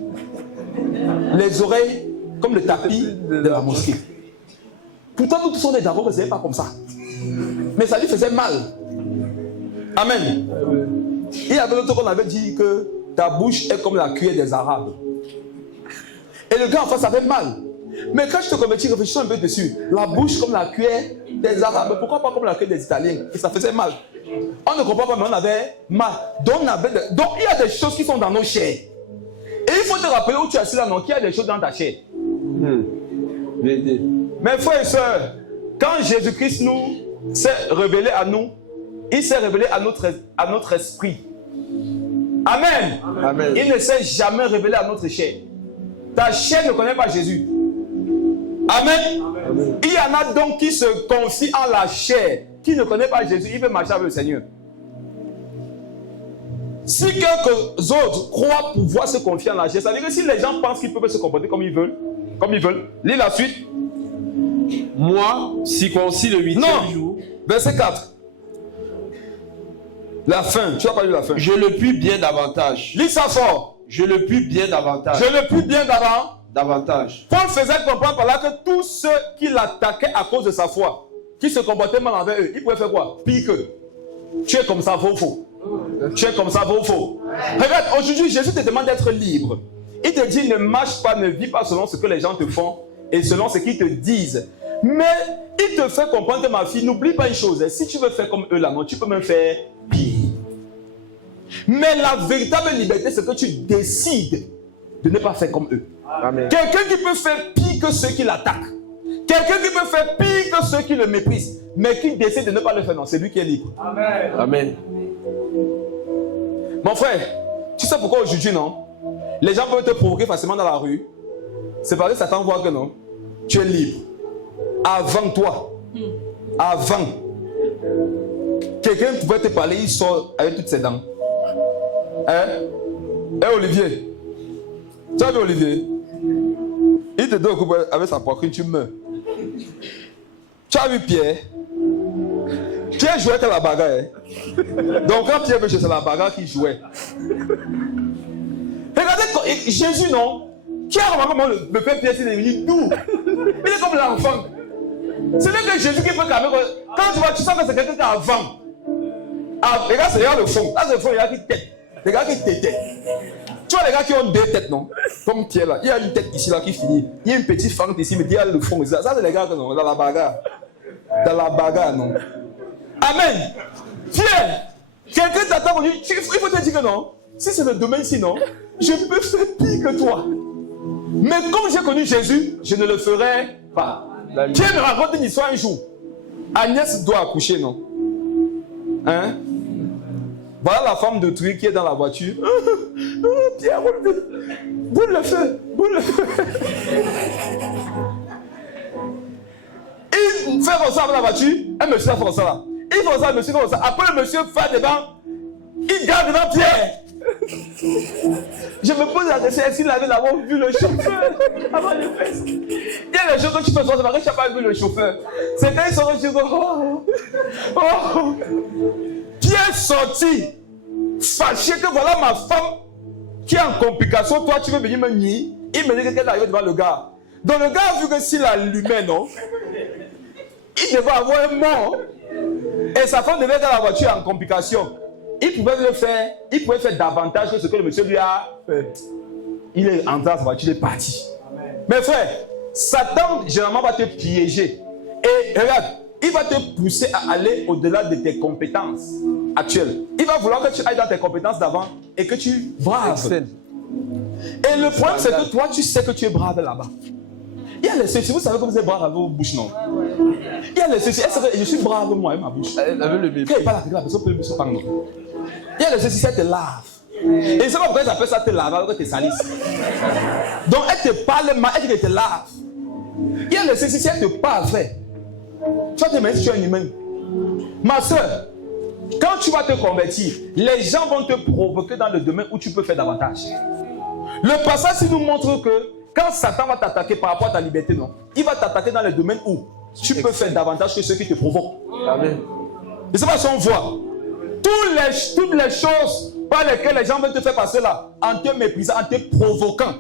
Les oreilles comme le tapis de la mosquée. Pourtant, nous tous on est d'accord que ce n'est pas comme ça. Mais ça lui faisait mal. Amen. Il y avait l'autre qu'on avait dit que ta bouche est comme la cuillère des Arabes. Et le gars en face avait mal. Mais quand je te convertis, réfléchis un peu dessus. La bouche comme la cuillère des Arabes. Pourquoi pas comme la cuillère des Italiens? Et ça faisait mal. On ne comprend pas, mais on avait mal. Donc il y a des choses qui sont dans nos chairs. Et il faut te rappeler où tu es assis là, non, qu'il y a des choses dans ta chair. Mes frères et sœurs, quand Jésus-Christ nous s'est révélé à nous, il s'est révélé à notre esprit. Amen. Amen. Il ne s'est jamais révélé à notre chair. Ta chair ne connaît pas Jésus. Amen. Amen. Il y en a donc qui se confient en la chair, qui ne connaît pas Jésus, il veut marcher avec le Seigneur. Si quelques autres croient pouvoir se confier en la chair, ça veut dire que si les gens pensent qu'ils peuvent se comporter comme ils veulent, lis la suite. Moi, circoncis le 8e jour. Verset 4. La fin, tu n'as pas lu la fin. Je le puis bien davantage. Lis ça fort. Je le puis bien davantage. Je le puis bien d'avant. Davantage. Paul faisait comprendre par là que tous ceux qui l'attaquaient à cause de sa foi, qui se comportaient mal envers eux, ils pouvaient faire quoi? Pire qu'eux. Tu es comme ça, faux. Tu es comme ça, faux. Regarde, aujourd'hui, Jésus te demande d'être libre. Il te dit, ne marche pas, ne vis pas selon ce que les gens te font et selon ce qu'ils te disent. Mais il te fait comprendre que ma fille, n'oublie pas une chose. Si tu veux faire comme eux là, non, tu peux même faire pire. Mais la véritable liberté, c'est que tu décides de ne pas faire comme eux. Amen. Quelqu'un qui peut faire pire que ceux qui l'attaquent. Quelqu'un qui peut faire pire que ceux qui le méprisent. Mais qui décide de ne pas le faire, non, c'est lui qui est libre. Amen. Amen. Mon frère, tu sais pourquoi aujourd'hui, non? Les gens peuvent te provoquer facilement dans la rue. C'est parce que Satan voit que non, tu es libre. Avant toi, avant, quelqu'un pouvait te parler, il sort avec toutes ses dents. Hein? Eh Olivier, tu as vu Olivier? Il te donne un coup avec sa poitrine, tu meurs. Tu as vu Pierre? Pierre jouait à la bagarre. Hein? Donc quand Pierre veut jouer, c'est la bagarre qu'il jouait. Regardez Jésus, non? Qui a remarqué comment le père Pierre s'est devenu doux? Il est comme l'enfant. C'est même que Jésus qui peut calmer. Quand tu vois, tu sens que c'est quelqu'un qui a vent. Ah, regarde, c'est le fond. Là, c'est le fond, il y a qui tête. Les gars qui têtent. Tu vois les gars qui ont deux têtes, non? Comme Pierre là. Il y a une tête ici là qui finit. Il y a une petite fente ici, mais il y a le fond. Ça c'est les gars non, dans la bagarre. Dans la bagarre, non? Amen. Pierre, quelqu'un t'attend. Il faut te dire que non. Si c'est le domaine-ci, non, je peux faire pire que toi. Mais comme j'ai connu Jésus, je ne le ferai pas. Pierre me raconte une histoire un jour. Agnès doit accoucher, non? Hein? Voilà la femme de truc qui est dans la voiture. Pierre, boule le feu. Boule le feu. Il fait comme ça avec la voiture. Un monsieur a fait comme ça là. Il fait comme ça, le monsieur fait comme ça. Après le monsieur va devant. Il garde devant Pierre. Je me pose la question, est-ce qu'il avait d'abord vu le chauffeur avant le fest? Il y a des choses que tu fais, c'est parce que tu n'as pas vu le chauffeur. C'est quand ils sont reçus, Pierre sorti, fâché que voilà ma femme qui est en complication, toi tu veux venir me nier. Il me dit qu'elle arrive devant le gars. Donc le gars a vu que s'il allumait, non, il devait avoir un mort. Et sa femme devait être dans la voiture en complication. Il pouvait faire davantage que ce que le monsieur lui a fait. Il est entré dans sa voiture, il est parti. Amen. Mais frère, Satan généralement va te piéger. Et regarde, il va te pousser à aller au-delà de tes compétences actuelles. Il va vouloir que tu ailles dans tes compétences d'avant et que tu braves. Et le problème, c'est que toi, tu sais que tu es brave là-bas. Il y a les ceci, vous savez que vous êtes brave avec vos bouches, non? Il y a les ceci, je suis brave moi avec ma bouche. Quand il parle avec la personne, peut se parler. Il y a les ceci, ça te lave. Et je ne sais pas pourquoi ils appellent ça te laver alors que tu es salisse. Donc elle te parle mal, elle dit qu'elle te lave. Il y a les ceci, si elle te parle vrai. Tu vas te mettre sur un humain. Ma soeur, quand tu vas te convertir, les gens vont te provoquer dans le domaine où tu peux faire davantage. Le passage nous montre que quand Satan va t'attaquer par rapport à ta liberté, non, il va t'attaquer dans le domaine où tu peux faire davantage que ceux qui te provoquent. Amen. Je ne sais pas si on voit. Toutes les choses par lesquelles les gens veulent te faire passer là, en te méprisant, en te provoquant,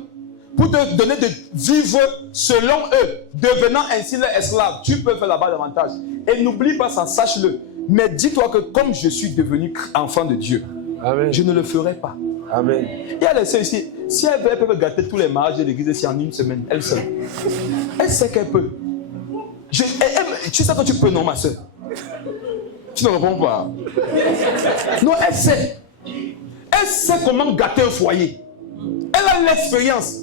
pour te donner de vivre selon eux, devenant ainsi leur esclave, tu peux faire là-bas davantage. Et n'oublie pas ça, sache-le. Mais dis-toi que comme je suis devenu enfant de Dieu, Amen, je ne le ferai pas. Amen. Il y a les sœurs ici, si elles veulent, elles peuvent gâter tous les mariages de l'église ici en une semaine, elles seules. Elle sait qu'elle peut. Tu sais que tu peux, non, ma soeur? Tu ne réponds pas. Non, elle sait. Elle sait comment gâter un foyer. Elle a l'expérience.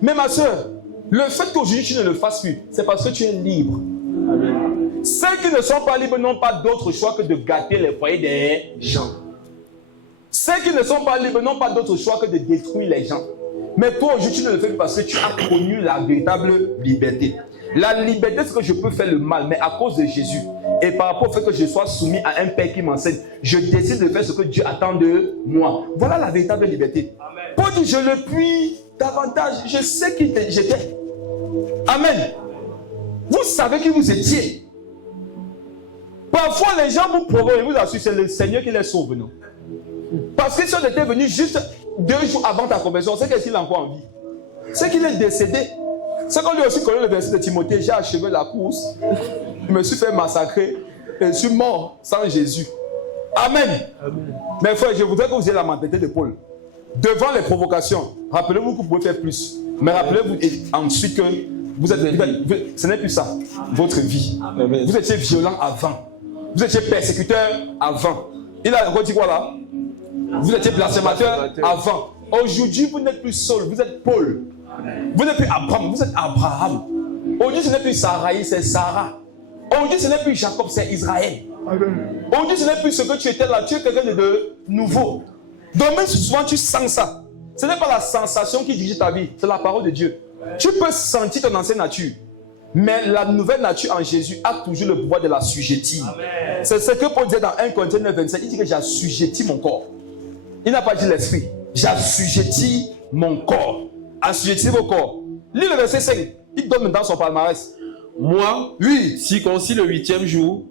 Mais ma soeur, le fait qu'aujourd'hui tu ne le fasses plus, c'est parce que tu es libre. Amen. Ceux qui ne sont pas libres n'ont pas d'autre choix que de gâter les foyers des gens. Ceux qui ne sont pas libres n'ont pas d'autre choix que de détruire les gens. Mais toi aujourd'hui tu ne le fais plus parce que tu as connu la véritable liberté. La liberté, c'est que je peux faire le mal, mais à cause de Jésus. Et par rapport au fait que je sois soumis à un Père qui m'enseigne, je décide de faire ce que Dieu attend de moi. Voilà la véritable liberté. Amen. Paul dit, je le puis davantage. Je sais qui j'étais. Amen. Vous savez qui vous étiez. Parfois, les gens vous provoquent et vous assurent, c'est le Seigneur qui les sauve, non? Parce que si on était venu juste 2 jours avant ta conversion, c'est qu'il est encore en vie. C'est qu'il est décédé. C'est qu'on lui aussi connaît le verset de Timothée, j'ai achevé la course, je me suis fait massacrer et je suis mort sans Jésus. Amen. Amen. Mais frère, je voudrais que vous ayez la mentalité de Paul. Devant les provocations, rappelez-vous que vous pouvez faire plus. Mais rappelez-vous ensuite que ce n'est plus ça, votre vie. Amen. Vous étiez violent avant. Vous étiez persécuteur avant. Il a encore dit quoi là? Vous étiez blasphémateur avant. Aujourd'hui, vous n'êtes plus Saul, vous êtes Paul. Vous n'êtes plus Abraham, vous êtes Abraham. Aujourd'hui, ce n'est plus Sarai, c'est Sarah. Aujourd'hui, ce n'est plus Jacob, c'est Israël. Aujourd'hui, ce n'est plus ce que tu étais là, tu es quelqu'un de nouveau. Donc, même si souvent tu sens ça, ce n'est pas la sensation qui dirige ta vie, c'est la parole de Dieu. Tu peux sentir ton ancienne nature, mais la nouvelle nature en Jésus a toujours le pouvoir de la sujettir. C'est ce que Paul disait dans 1 Corinthiens 9, 27. Il dit que j'ai assujetti mon corps. Il n'a pas dit l'esprit. J'ai assujetti mon corps. Assujettez vos corps. Lis le verset 5. Il donne maintenant son palmarès. Moi, oui, circoncis le 8e jour,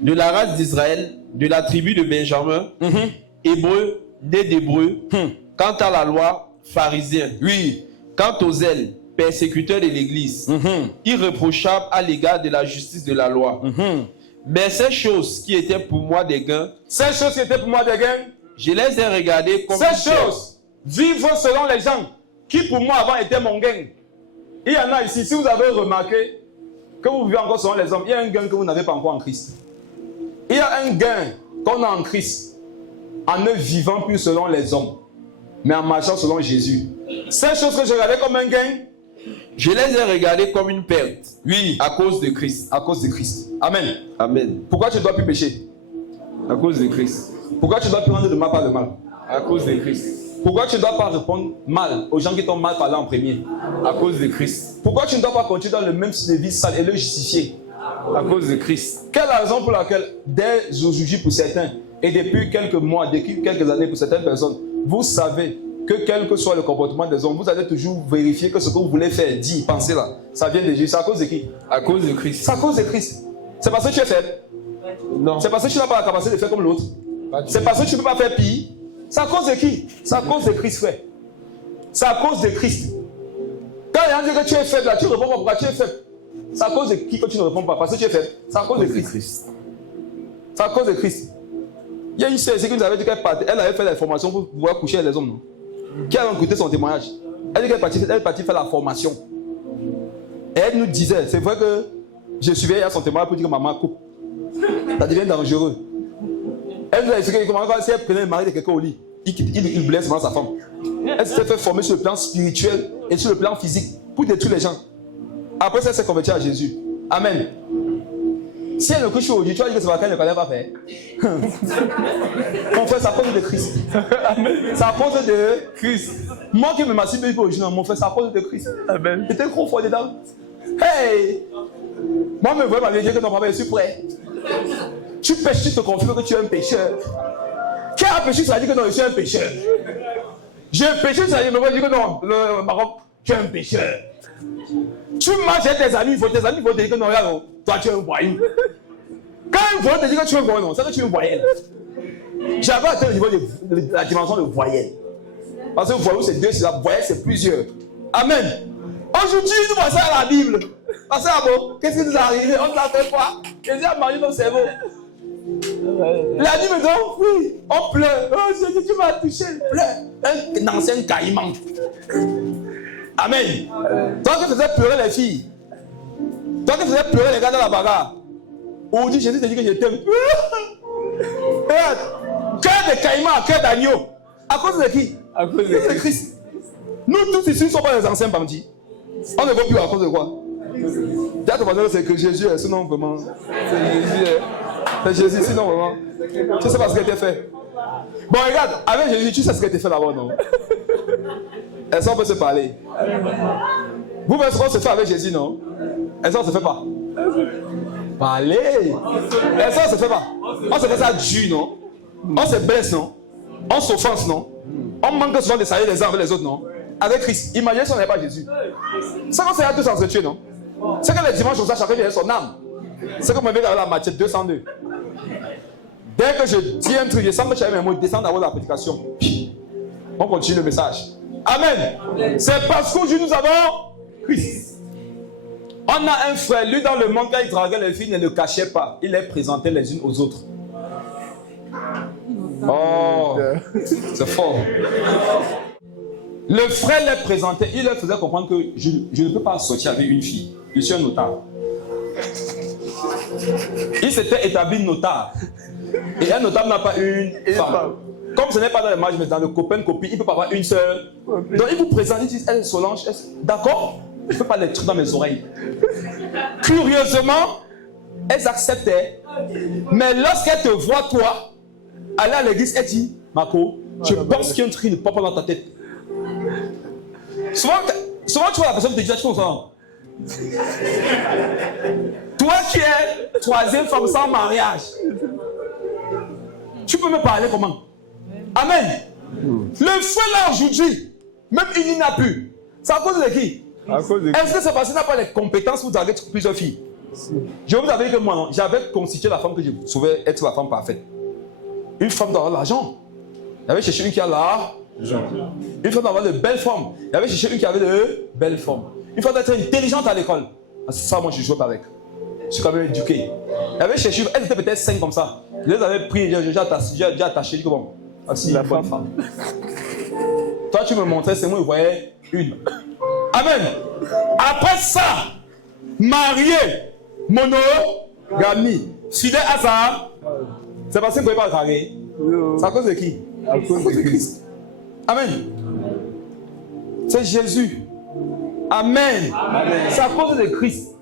de la race d'Israël, de la tribu de Benjamin, hébreu, né d'hébreu, quant à la loi, pharisien, Oui. quant aux zèles, persécuteur de l'Église, irréprochable à l'égard de la justice de la loi. Mais ces choses qui étaient pour moi des gains, Ces choses qui étaient pour moi des gains, je les ai regardées comme ces choses vivent selon les gens qui pour moi avant étaient mon gain. Il y en a ici, si vous avez remarqué que vous vivez encore selon les hommes, il y a un gain que vous n'avez pas encore en Christ. Il y a un gain qu'on a en Christ en ne vivant plus selon les hommes, mais en marchant selon Jésus. Ces choses que je regardais comme un gain, je les ai regardées comme une perte. oui, À cause de Christ. à cause de Christ. Amen. Amen. Pourquoi tu ne dois plus pécher? À cause de Christ. Pourquoi tu ne dois plus rendre de mal par le mal? À cause de Christ. Pourquoi tu ne dois pas répondre mal aux gens qui t'ont mal parlé en premier? À cause de Christ. Pourquoi tu ne dois pas continuer dans le même style de vie sale et le justifier? À cause de Christ. Quelle est la raison pour laquelle, dès aujourd'hui pour certains, et depuis quelques mois, depuis quelques années pour certaines personnes, vous savez que quel que soit le comportement des hommes, vous allez toujours vérifier que ce que vous voulez faire, dire, penser là, ça vient de Jésus. C'est à cause de qui? À cause de Christ. C'est à cause de Christ. C'est parce que tu es faible. Non. C'est parce que tu n'as pas la capacité de faire comme l'autre. Pas du C'est tout. parce que tu ne peux pas faire pire. C'est à cause de qui? C'est à cause de Christ, frère. C'est à cause de Christ. Quand il y a un dit que tu es faible, là, tu ne réponds pas pourquoi tu es faible. C'est à cause de qui que tu ne réponds pas? Parce que tu es faible. C'est à cause de Christ. C'est à cause de Christ. Il y a une sœur ici qui nous avait dit qu'elle avait fait la formation pour pouvoir coucher avec les hommes, non? Qui a écouté son témoignage. Elle dit qu'elle est partie faire la formation. Et elle nous disait, c'est vrai que je suivais à son témoignage pour dire que maman coupe. Ça devient dangereux. Elle nous a expliqué comment si elle prenait le mari de quelqu'un au lit, il blesse vraiment sa femme. Elle s'était fait former sur le plan spirituel et sur le plan physique pour détruire les gens. Après ça, elle s'est convertie à Jésus. Amen. Si elle ne couche aujourd'hui, tu vas dire que c'est parce qu'elle ne connaît pas faire. Mon frère, c'est à cause de Christ. C'est à cause de Christ. Moi qui me masturbe aujourd'hui, mon frère, c'est à cause de Christ. Amen. J'étais trop fort dedans. Hey! Moi, me vois m'avait dit que non, papa, je suis prêt. Tu pêches, tu te confirmes que tu es un pécheur. Qui a péché, ça dit que non, je suis un pécheur. J'ai péché, ça dit que non, le Maroc, tu es un pécheur. Tu marches avec tes amis, tes amis vont te dire que non, là, non, toi tu es un voyou. Quand ils vont te dire que tu es un voyou, non, c'est que tu es un voyelle. J'avais atteint le niveau de la dimension de voyelle. Parce que voyou c'est deux syllabes, voyelle c'est plusieurs. Amen. Aujourd'hui, nous passons à la Bible. Passez à bon, qu'est-ce qui nous est arrivé? On ne l'a fait pas. Jésus a marié nos cerveaux. La nuit maintenant, oui, on pleure. Oh Jésus, tu m'as touché, pleure. Un ancien caïman. Amen. Toi qui faisais pleurer les filles, toi qui faisais pleurer les gars dans la bagarre, aujourd'hui Jésus te dit que je t'aime. Cœur de caïman, cœur d'agneau. À cause de qui? À cause de Christ. Nous tous ici ne sommes pas des anciens bandits. On ne voit plus à cause de quoi? C'est que Jésus est, sinon vraiment. C'est Jésus. C'est Jésus, sinon vraiment. Tu sais pas ce qui a été fait. Bon, regarde, avec Jésus, tu sais ce qui a été fait d'abord, non? Est-ce qu'on peut se parler? Vous voyez ce qu'on se fait avec Jésus, non? Est-ce qu'on se fait pas? Parler. Est-ce qu'on se fait pas? On se fait ça dur, non? On se blesse, non? On s'offense, non? On manque souvent de saluer les uns avec les autres, non? Avec Christ. Imaginez si on n'avait pas Jésus. C'est qu'on s'est tous s'entretuer, non? C'est que les dimanches, on sait chacun vient son âme. C'est comme on avait dans la Matthieu 202. Dès que je dis un truc, je sens que j'avais mes mots, descendre avant la prédication. On continue le message. Amen. C'est parce qu'aujourd'hui nous avons Christ. On a un frère, lui dans le monde, quand il draguait les filles, il ne le cachait pas. Il les présentait les unes aux autres. Oh, c'est fort. Le frère les présentait, il leur faisait comprendre que je ne peux pas sortir avec une fille. Je suis un notable. Il s'était établi notable. Et un notable n'a pas une femme. comme ce n'est pas dans le match, mais dans le copain-copine, il ne peut pas avoir une seule. Donc il vous présente, il dit, elle est Solange, d'accord, je ne fais pas les trucs dans mes oreilles. Curieusement, elles acceptaient. Mais lorsqu'elles te voient, toi, aller à l'église, elle dit, Marco, je pense qu'il y a un truc qui ne pop pas dans ta tête. Souvent, tu vois la personne qui te dit, tu vois ça. Toi qui es troisième femme sans mariage, tu peux me parler comment? Amen. Le feu là aujourd'hui, même il n'y en a plus. C'est à cause de qui? Est-ce que c'est parce qu'il n'a pas les compétences pour draguer plusieurs filles? Je vous avais dit que moi, non, j'avais constitué la femme que je trouvais être la femme parfaite. Une femme d'avoir l'argent. J'avais cherché une qui a l'argent. Une femme d'avoir de belles formes. J'avais cherché une qui avait de belles formes. Une femme d'être intelligente à l'école. C'est ça, moi, je ne jouais pas avec. Je suis quand même éduqué. J'avais cherché, elle était peut-être 5 comme ça. Je les avais pris, j'ai attaché, je dis que bon, voici la bonne femme. Toi, tu me montrais, c'est moi, je voyais une. Amen. Après ça, marié, monogamie, fidèle à ça, c'est parce qu'il ne pouvait pas carrer. C'est à cause de qui? À cause de Christ. Amen. C'est Jésus. Amen. C'est à cause de Christ.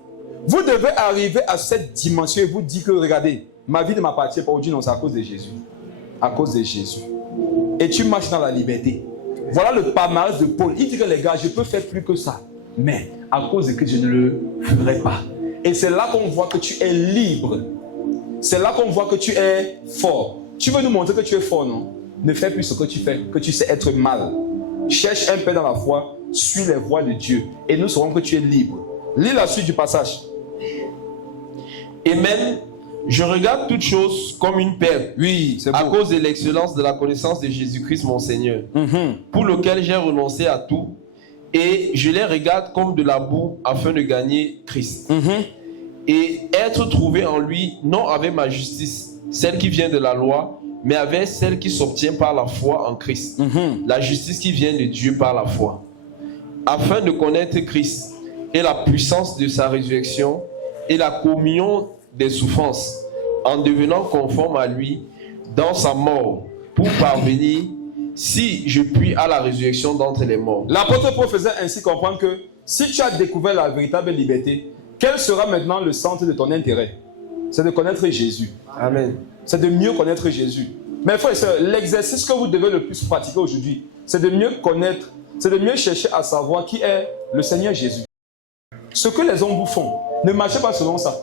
Vous devez arriver à cette dimension et vous dire que regardez, ma vie ne m'appartient pas aujourd'hui, non, c'est à cause de Jésus. À cause de Jésus. Et tu marches dans la liberté. Voilà le palmarès de Paul. Il dit que les gars, je peux faire plus que ça. Mais à cause de Christ, je ne le ferai pas. Et c'est là qu'on voit que tu es libre. C'est là qu'on voit que tu es fort. Tu veux nous montrer que tu es fort, non? Ne fais plus ce que tu fais, que tu sais être mal. Cherche un peu dans la foi, suis les voies de Dieu. Et nous saurons que tu es libre. Lis la suite du passage. Et même, je regarde toutes choses comme une perte. Oui, c'est beau. À cause de l'excellence de la connaissance de Jésus-Christ, mon Seigneur, pour lequel j'ai renoncé à tout. Et je les regarde comme de la boue afin de gagner Christ. Et être trouvé en lui, non avec ma justice, celle qui vient de la loi, mais avec celle qui s'obtient par la foi en Christ. La justice qui vient de Dieu par la foi. Afin de connaître Christ et la puissance de sa résurrection et la communion des souffrances, en devenant conforme à lui dans sa mort, pour parvenir, si je puis, à la résurrection d'entre les morts. L'apôtre Paul faisait ainsi comprendre que si tu as découvert la véritable liberté, quel sera maintenant le centre de ton intérêt? C'est de connaître Jésus. Amen. C'est de mieux connaître Jésus. Mais frères et sœurs, l'exercice que vous devez le plus pratiquer aujourd'hui, c'est de mieux connaître, c'est de mieux chercher à savoir qui est le Seigneur Jésus. Ce que les hommes vous font, ne marchez pas selon ça.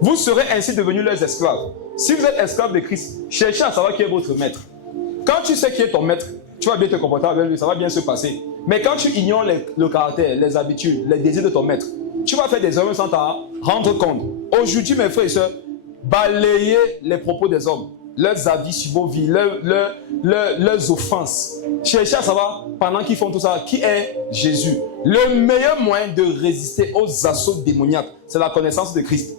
Vous serez ainsi devenus leurs esclaves. Si vous êtes esclave de Christ, cherchez à savoir qui est votre maître. Quand tu sais qui est ton maître, tu vas bien te comporter avec lui, ça va bien se passer. Mais quand tu ignores le caractère, les habitudes, les désirs de ton maître, tu vas faire des erreurs sans t'en rendre compte. Aujourd'hui, mes frères et sœurs, balayez les propos des hommes, leurs avis sur vos vies, leurs offenses. Cherchez à savoir, pendant qu'ils font tout ça, qui est Jésus. Le meilleur moyen de résister aux assauts démoniaques, c'est la connaissance de Christ.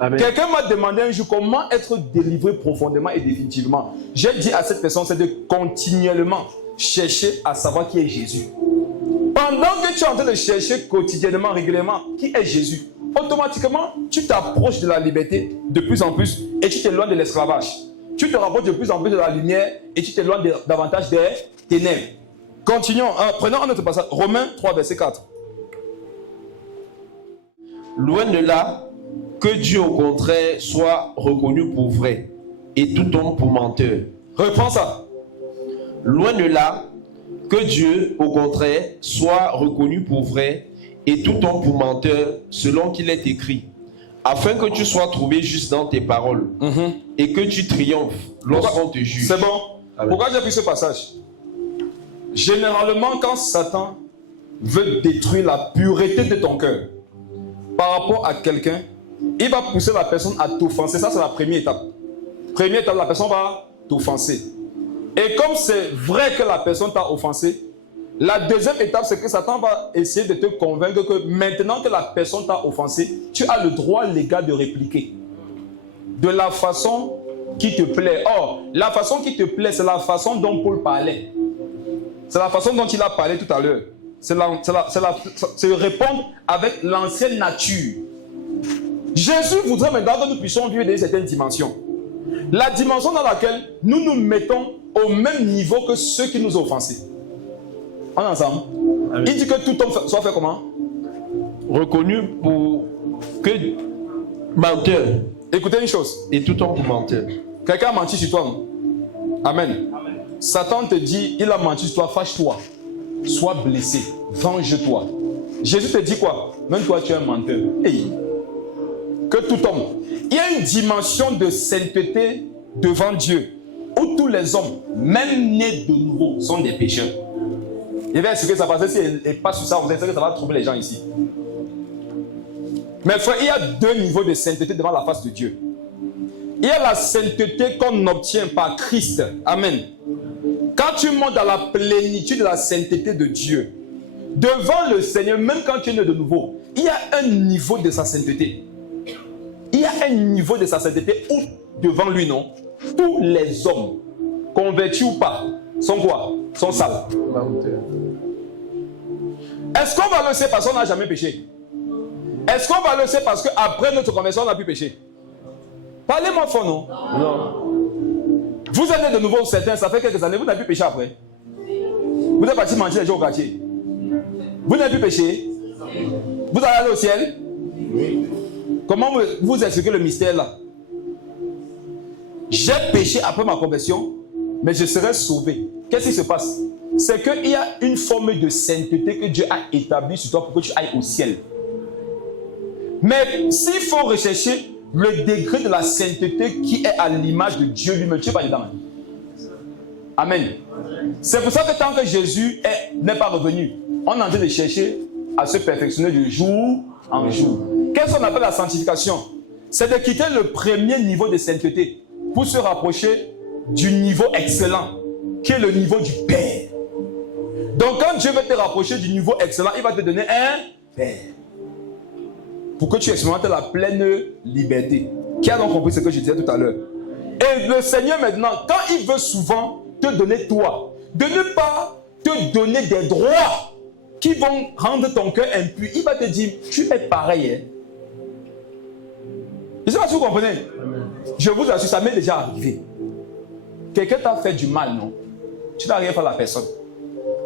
Amen. Quelqu'un m'a demandé un jour comment être délivré profondément et définitivement. J'ai dit à cette personne, c'est de continuellement chercher à savoir qui est Jésus. Pendant que tu es en train de chercher quotidiennement, régulièrement, qui est Jésus, automatiquement, tu t'approches de la liberté de plus en plus et tu t'éloignes de l'esclavage. Tu te rapproches de plus en plus de la lumière et tu t'éloignes davantage des ténèbres. Continuons. Prenons un autre passage. Romains 3, verset 4. Loin de là, que Dieu au contraire soit reconnu pour vrai et tout homme pour menteur. Reprends ça. Loin de là, que Dieu au contraire soit reconnu pour vrai et tout homme pour menteur, selon qu'il est écrit, afin que tu sois trouvé juste dans tes paroles et que tu triomphes lorsqu'on te juge. C'est bon. Amen. Pourquoi j'ai pris ce passage? Généralement, quand Satan veut détruire la pureté de ton cœur par rapport à quelqu'un, il va pousser la personne à t'offenser. Ça, c'est la première étape. Première étape, la personne va t'offenser. Et comme c'est vrai que la personne t'a offensé, la deuxième étape, c'est que Satan va essayer de te convaincre que maintenant que la personne t'a offensé, tu as le droit légal de répliquer. De la façon qui te plaît. Or, la façon qui te plaît, c'est la façon dont Paul parlait. C'est la façon dont il a parlé tout à l'heure. C'est répondre avec l'ancienne nature. Jésus voudrait maintenant que nous puissions vivre dans certaines dimensions. La dimension dans laquelle nous nous mettons au même niveau que ceux qui nous ont offensés. On est ensemble? Amen. Il dit que tout homme soit fait comment? Reconnu pour que menteur. Écoutez une chose. Et tout homme pour menteur. Quelqu'un a menti sur toi, non? Amen. Satan te dit, il a menti sur toi, fâche-toi. Sois blessé. Venge-toi. Jésus te dit quoi? Même toi, tu es un menteur. Hey. Que tout homme. Il y a une dimension de sainteté devant Dieu où tous les hommes, même nés de nouveau, sont des pécheurs. Il va expliquer ça parce que si elle passe sur ça, vous savez que ça va tromper les gens ici. Mais frère, il y a deux niveaux de sainteté devant la face de Dieu. Il y a la sainteté qu'on obtient par Christ. Amen. Quand tu montes dans la plénitude de la sainteté de Dieu, devant le Seigneur, même quand tu es né de nouveau, il y a un niveau de sa sainteté. Il y a un niveau de sa sainteté où, devant lui, non, tous les hommes, convertis ou pas, sont quoi? Sont sales. Est-ce qu'on va le laisser parce qu'on n'a jamais péché? Est-ce qu'on va le laisser parce qu'après notre conversion, on a pu pécher? Parlez-moi fort, non? Non. Vous êtes né de nouveau, certains, ça fait quelques années, vous n'avez plus péché après. Vous êtes parti mentir les gens au quartier. Vous n'avez plus péché. Vous allez aller au ciel. Comment vous expliquez le mystère là? J'ai péché après ma conversion, mais je serai sauvé. Qu'est-ce qui se passe? C'est qu'il y a une forme de sainteté que Dieu a établie sur toi pour que tu ailles au ciel. Mais s'il faut rechercher le degré de la sainteté qui est à l'image de Dieu lui-même, tu n'es pas dedans. Amen. C'est pour ça que tant que Jésus n'est pas revenu, on est en train de chercher à se perfectionner de jour en jour. Qu'est-ce qu'on appelle la sanctification? C'est de quitter le premier niveau de sainteté pour se rapprocher du niveau excellent, qui est le niveau du Père. Donc quand Dieu veut te rapprocher du niveau excellent, il va te donner un Père. Pour que tu expérimentes la pleine liberté. Qui a donc compris ce que je disais tout à l'heure? Et le Seigneur maintenant, quand il veut souvent te donner toi, de ne pas te donner des droits qui vont rendre ton cœur impur, il va te dire, tu es pareil. Hein? Je ne sais pas si vous comprenez. Je vous assure, ça m'est déjà arrivé. Quelqu'un t'a fait du mal, non? Tu n'as rien fait à la personne.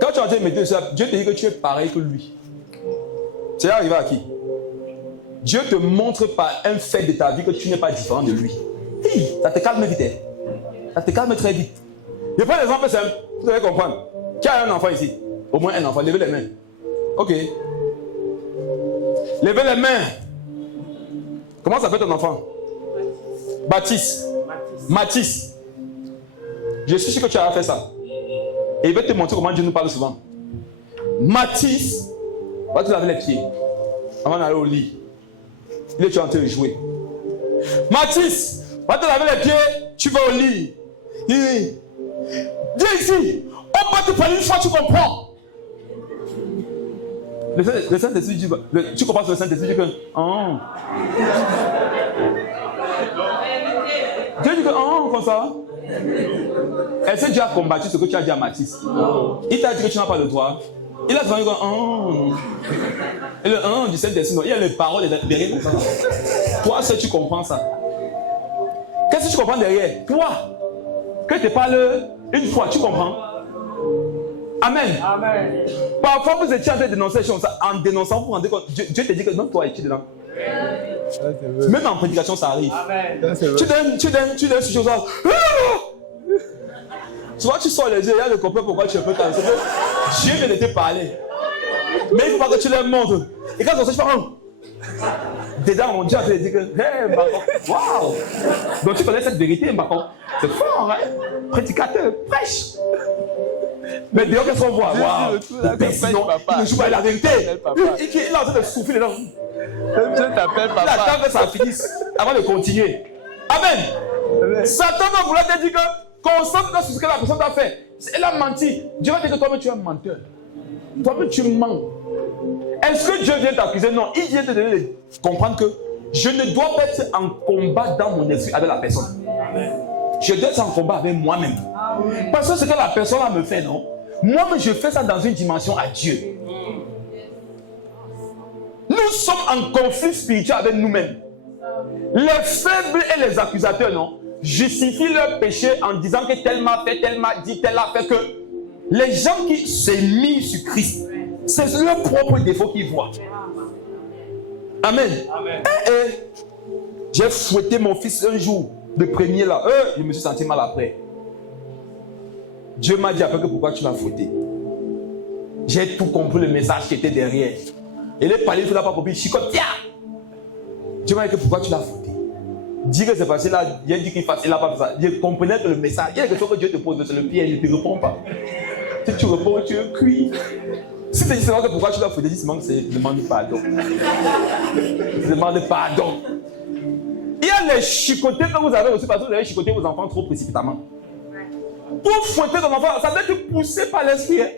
Quand tu es en train de mettre ça, Dieu te dit que tu es pareil que lui. C'est arrivé à qui? Dieu te montre par un fait de ta vie que tu n'es pas différent de lui. Hey, ça te calme vite. Hein? Ça te calme très vite. Je prends l'exemple simple, vous allez comprendre. Qui a un enfant ici? Au moins un enfant, levez les mains. Ok. Levez les mains. Comment s'appelle ton enfant? Baptiste. Mathis. Je suis sûr que tu as fait ça. Et il va te montrer comment Dieu nous parle souvent. Mathis, va te laver les pieds avant d'aller au lit. Il est en train de jouer. Mathis, va te laver les pieds, tu vas au lit. Viens ici. On va te parler une fois, tu comprends. Le Saint-Esprit dit, tu comprends que le Saint-Esprit dit que... Oh. Dieu dit que, oh, comme ça. Est-ce que Dieu a combattu ce que tu as dit à Mathis? Il t'a dit que tu n'as pas le droit. Il a dit que, oh. Et le du Saint-Esprit, il y a les paroles derrière comme ça. Toi, seul, tu comprends ça. Qu'est-ce que tu comprends derrière? Toi, que tu parles une fois, tu comprends? Amen. Amen. Parfois, vous étiez en train de dénoncer les choses. En dénonçant, vous vous rendez compte. Dieu te dit que non, toi, tu es dedans. Même en prédication, ça arrive. Amen. Tu donnes ces choses-là. Souvent, tu sors les yeux, il y a le copain pourquoi tu es un peu calme. C'est que Dieu vient de te parler. Mais il ne faut pas que tu leur montres. Et quand on sait, tu fais dedans, mon Dieu a dit que, hey, waouh! Donc tu connais cette vérité, c'est fort, hein? Prédicateur, prêche. Mais dehors, qu'est-ce qu'on voit? Waouh! Il ne joue pas la vérité. Il est en train de souffler les gens. Je t'appelle papa. Il attend que ça finisse avant de continuer. Amen. Satan va vouloir te dire que concentre sur ce que la personne t'a fait. Elle a menti. Dieu va dire que toi-même tu es un menteur. Toi-même tu mens. Est-ce que Dieu vient t'accuser? Non, il vient te donner de comprendre que je ne dois pas être en combat dans mon esprit avec la personne. Je dois être en combat avec moi-même. Parce que ce que la personne là me fait, non? Moi-même, je fais ça dans une dimension à Dieu. Nous sommes en conflit spirituel avec nous-mêmes. Les faibles et les accusateurs, non? justifient leur péché en disant que tel m'a fait, tel m'a dit, tel a fait, que les gens qui s'est mis sur Christ, c'est leur propre défaut qu'ils voient. Amen. J'ai fouetté mon fils un jour, le premier là. Je me suis senti mal après. Dieu m'a dit après que pourquoi tu l'as fouetté. J'ai tout compris le message qui était derrière. Et les palais, il ne l'a pas compris. Chicote, tiens. Dieu m'a dit que pourquoi tu l'as fouetté. Dis que c'est facile là, il a dit qu'il fasse, il n'a pas fait ça. Je comprenais que le message, il y a quelque chose que Dieu te pose sur le pied, il ne te répond pas. Si tu réponds, tu es cuit. Si tu dis seulement que pourquoi tu l'as fouetté, dis seulement que c'est demande pardon. Demande pardon. Il y a les chicotés que vous avez aussi parce que vous avez chicoté vos enfants trop précipitamment. Pour fouetter ton enfant, ça doit être poussé par l'esprit. Hein?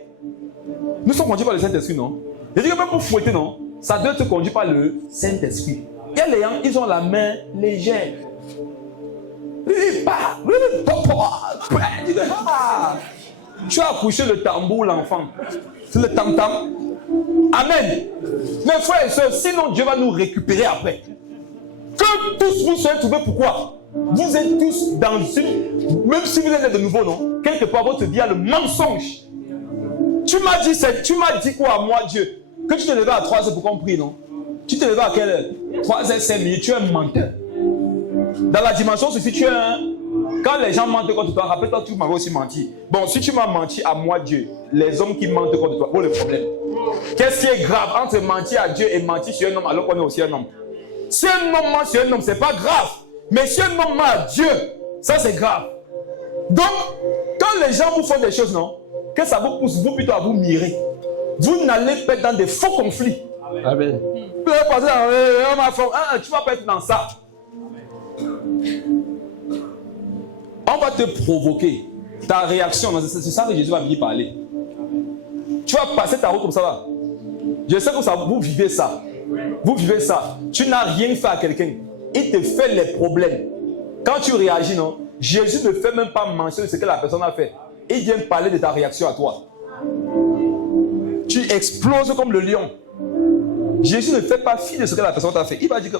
Nous sommes conduits par le Saint-Esprit, non? Je dis que même pour fouetter, non? Ça doit être conduit par le Saint-Esprit. Il y a les gens, ils ont la main légère. Tu as accouché le tambour, l'enfant. C'est le tam-tam. Amen. Mes frères et sœurs, sinon Dieu va nous récupérer après. Que tous vous soyez trouvés, pourquoi? Vous êtes tous dans une... Même si vous êtes de nouveau, non? Quelque part, votre vie a le mensonge. Tu m'as dit quoi à moi, Dieu? Que tu te levais à 3 heures pour qu'on prie, non? Tu te levais à quelle heure? 3 heures, 5 minutes, tu es un menteur. Dans la dimension, si tu es un... Quand les gens mentent contre toi, rappelle-toi que tu m'avais aussi menti. Bon, si tu m'as menti à moi, Dieu, les hommes qui mentent contre toi, où est le problème? Qu'est-ce qui est grave entre mentir à Dieu et mentir sur un homme alors qu'on est aussi un homme? Si un homme ment sur un homme, c'est pas grave. Mais si un homme ment à Dieu, ça c'est grave. Donc, quand les gens vous font des choses, non, que ça vous pousse vous plutôt à vous mirer. Vous n'allez pas être dans des faux conflits. Amen. Tu vas pas être dans ça. On va te provoquer. Ta réaction, c'est ça que Jésus va venir parler. Tu vas passer ta route comme ça là. Je sais que ça, vous vivez ça. Vous vivez ça. Tu n'as rien fait à quelqu'un. Il te fait les problèmes. Quand tu réagis, non, Jésus ne fait même pas mention de ce que la personne a fait. Il vient parler de ta réaction à toi. Tu exploses comme le lion. Jésus ne fait pas fi de ce que la personne t'a fait. Il va dire que,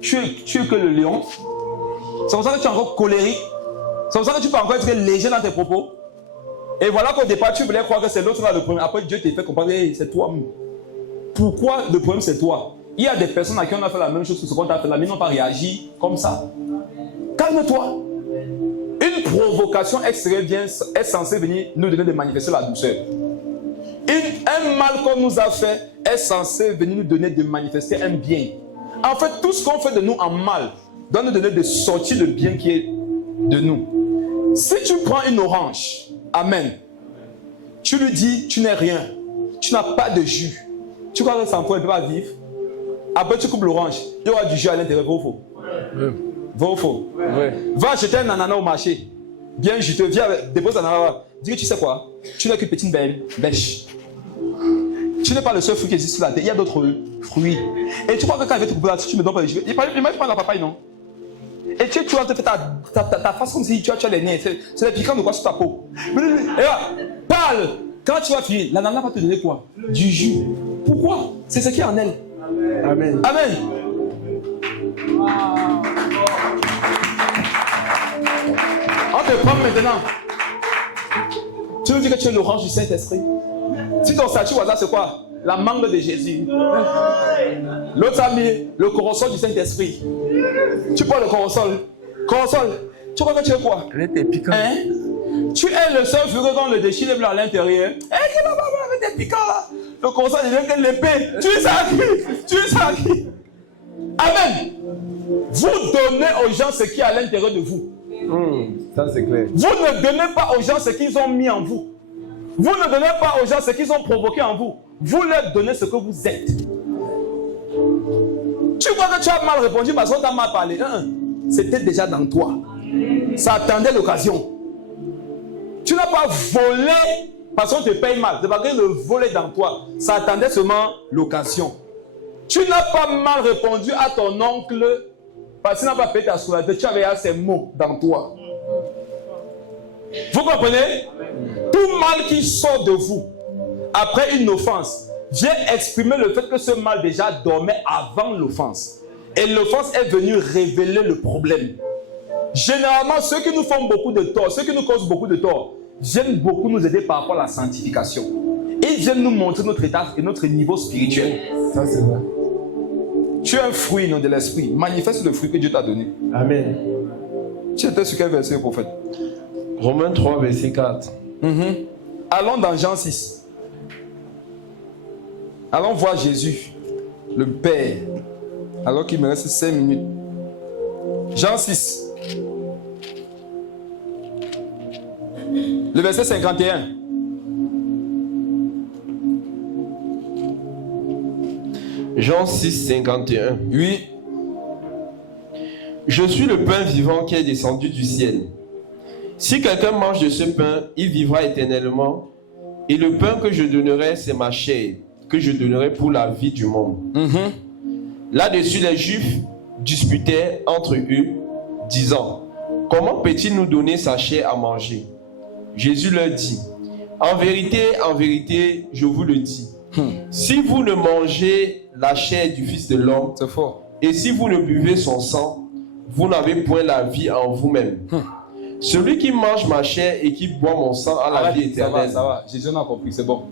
tu es que le lion. C'est pour ça que tu es encore colérique. C'est pour ça que tu peux encore être léger dans tes propos. Et voilà qu'au départ, tu voulais croire que c'est l'autre là le problème. Après, Dieu t'a fait comprendre que c'est toi. Pourquoi le problème c'est toi? Il y a des personnes à qui on a fait la même chose que ce qu'on t'a fait là, mais ils n'ont pas réagi comme ça. Calme-toi. Une provocation extérieure est censée venir nous donner de manifester la douceur. Un mal qu'on nous a fait est censé venir nous donner de manifester un bien. En fait, tout ce qu'on fait de nous en mal doit nous donner de sortir le bien qui est de nous. Si tu prends une orange, amen, tu lui dis, tu n'es rien, tu n'as pas de jus, tu crois que ça encore ne peut pas vivre. Après, tu coupes l'orange, il y aura du jus à l'intérieur, vrai ou faux? Vrai ou faux? Va acheter un ananas au marché, bien juteux, viens, dépose un ananas. Dis que tu sais quoi? Tu n'es qu'une petite bêche. Tu n'es pas le seul fruit qui existe sur la terre, il y a d'autres fruits. Et tu crois que quand il va te couper là, tu me donnes pas les jus. Il m'a fait la papaye, non? Et tu vas te faire ta face comme si tu as les nez. C'est les piquants de quoi sur ta peau. Et là, parle. Quand tu vas finir, l'ananas va te donner quoi? Du jus. Pourquoi? C'est ce qui est en elle. Amen. Amen. On te prend maintenant. Tu nous dis que tu es l'orange du Saint-Esprit. Si ton statut au hasard, c'est quoi? La mangue de Jésus. L'autre a mis le corosol du Saint-Esprit. Tu prends le corosol. Corosol. Tu crois que tu es quoi? Hein? Tu es le seul fruit quand le déchire blanc à l'intérieur. Eh, qui va avec des piquants là? Le corosol devient que l'épée. Tu es ça qui? Tu es ça qui? Amen. Vous donnez aux gens ce qui est à l'intérieur de vous. Ça c'est clair. Vous ne donnez pas aux gens ce qu'ils ont mis en vous. Vous ne donnez pas aux gens ce qu'ils ont provoqué en vous. Vous leur donnez ce que vous êtes. Tu vois que tu as mal répondu parce qu'on t'a mal parlé. C'était déjà dans toi. Ça attendait l'occasion. Tu n'as pas volé parce qu'on te paye mal. C'est parce que le vol est dans toi. Ça attendait seulement l'occasion. Tu n'as pas mal répondu à ton oncle parce qu'il n'a pas payé ta scolarité. Tu avais ces mots dans toi. Vous comprenez? Tout mal qui sort de vous après une offense vient exprimer le fait que ce mal déjà dormait avant l'offense. Et l'offense est venue révéler le problème. Généralement, ceux qui nous font beaucoup de tort, ceux qui nous causent beaucoup de tort, viennent beaucoup nous aider par rapport à la sanctification. Ils viennent nous montrer notre état et notre niveau spirituel. Ça, c'est vrai. Tu es un fruit, non, de l'esprit. Manifeste le fruit que Dieu t'a donné. Amen. Tu étais sur quel verset, prophète? Romains 3, verset 4. Allons dans Jean 6. Allons voir Jésus, le Père, alors qu'il me reste 5 minutes. Jean 6. Le verset 51. Jean 6, 51. Oui. Je suis le pain vivant qui est descendu du ciel. Si quelqu'un mange de ce pain, il vivra éternellement. Et le pain que je donnerai, c'est ma chair, que je donnerai pour la vie du monde. Là-dessus, les Juifs disputaient entre eux, disant, comment peut-il nous donner sa chair à manger? Jésus leur dit, en vérité, je vous le dis, si vous ne mangez la chair du Fils de l'homme, C'est fort. et si vous ne buvez son sang, vous n'avez point la vie en vous-même. Celui qui mange ma chair et qui boit mon sang a la vie éternelle. Ça va. Jésus en a compris, c'est bon.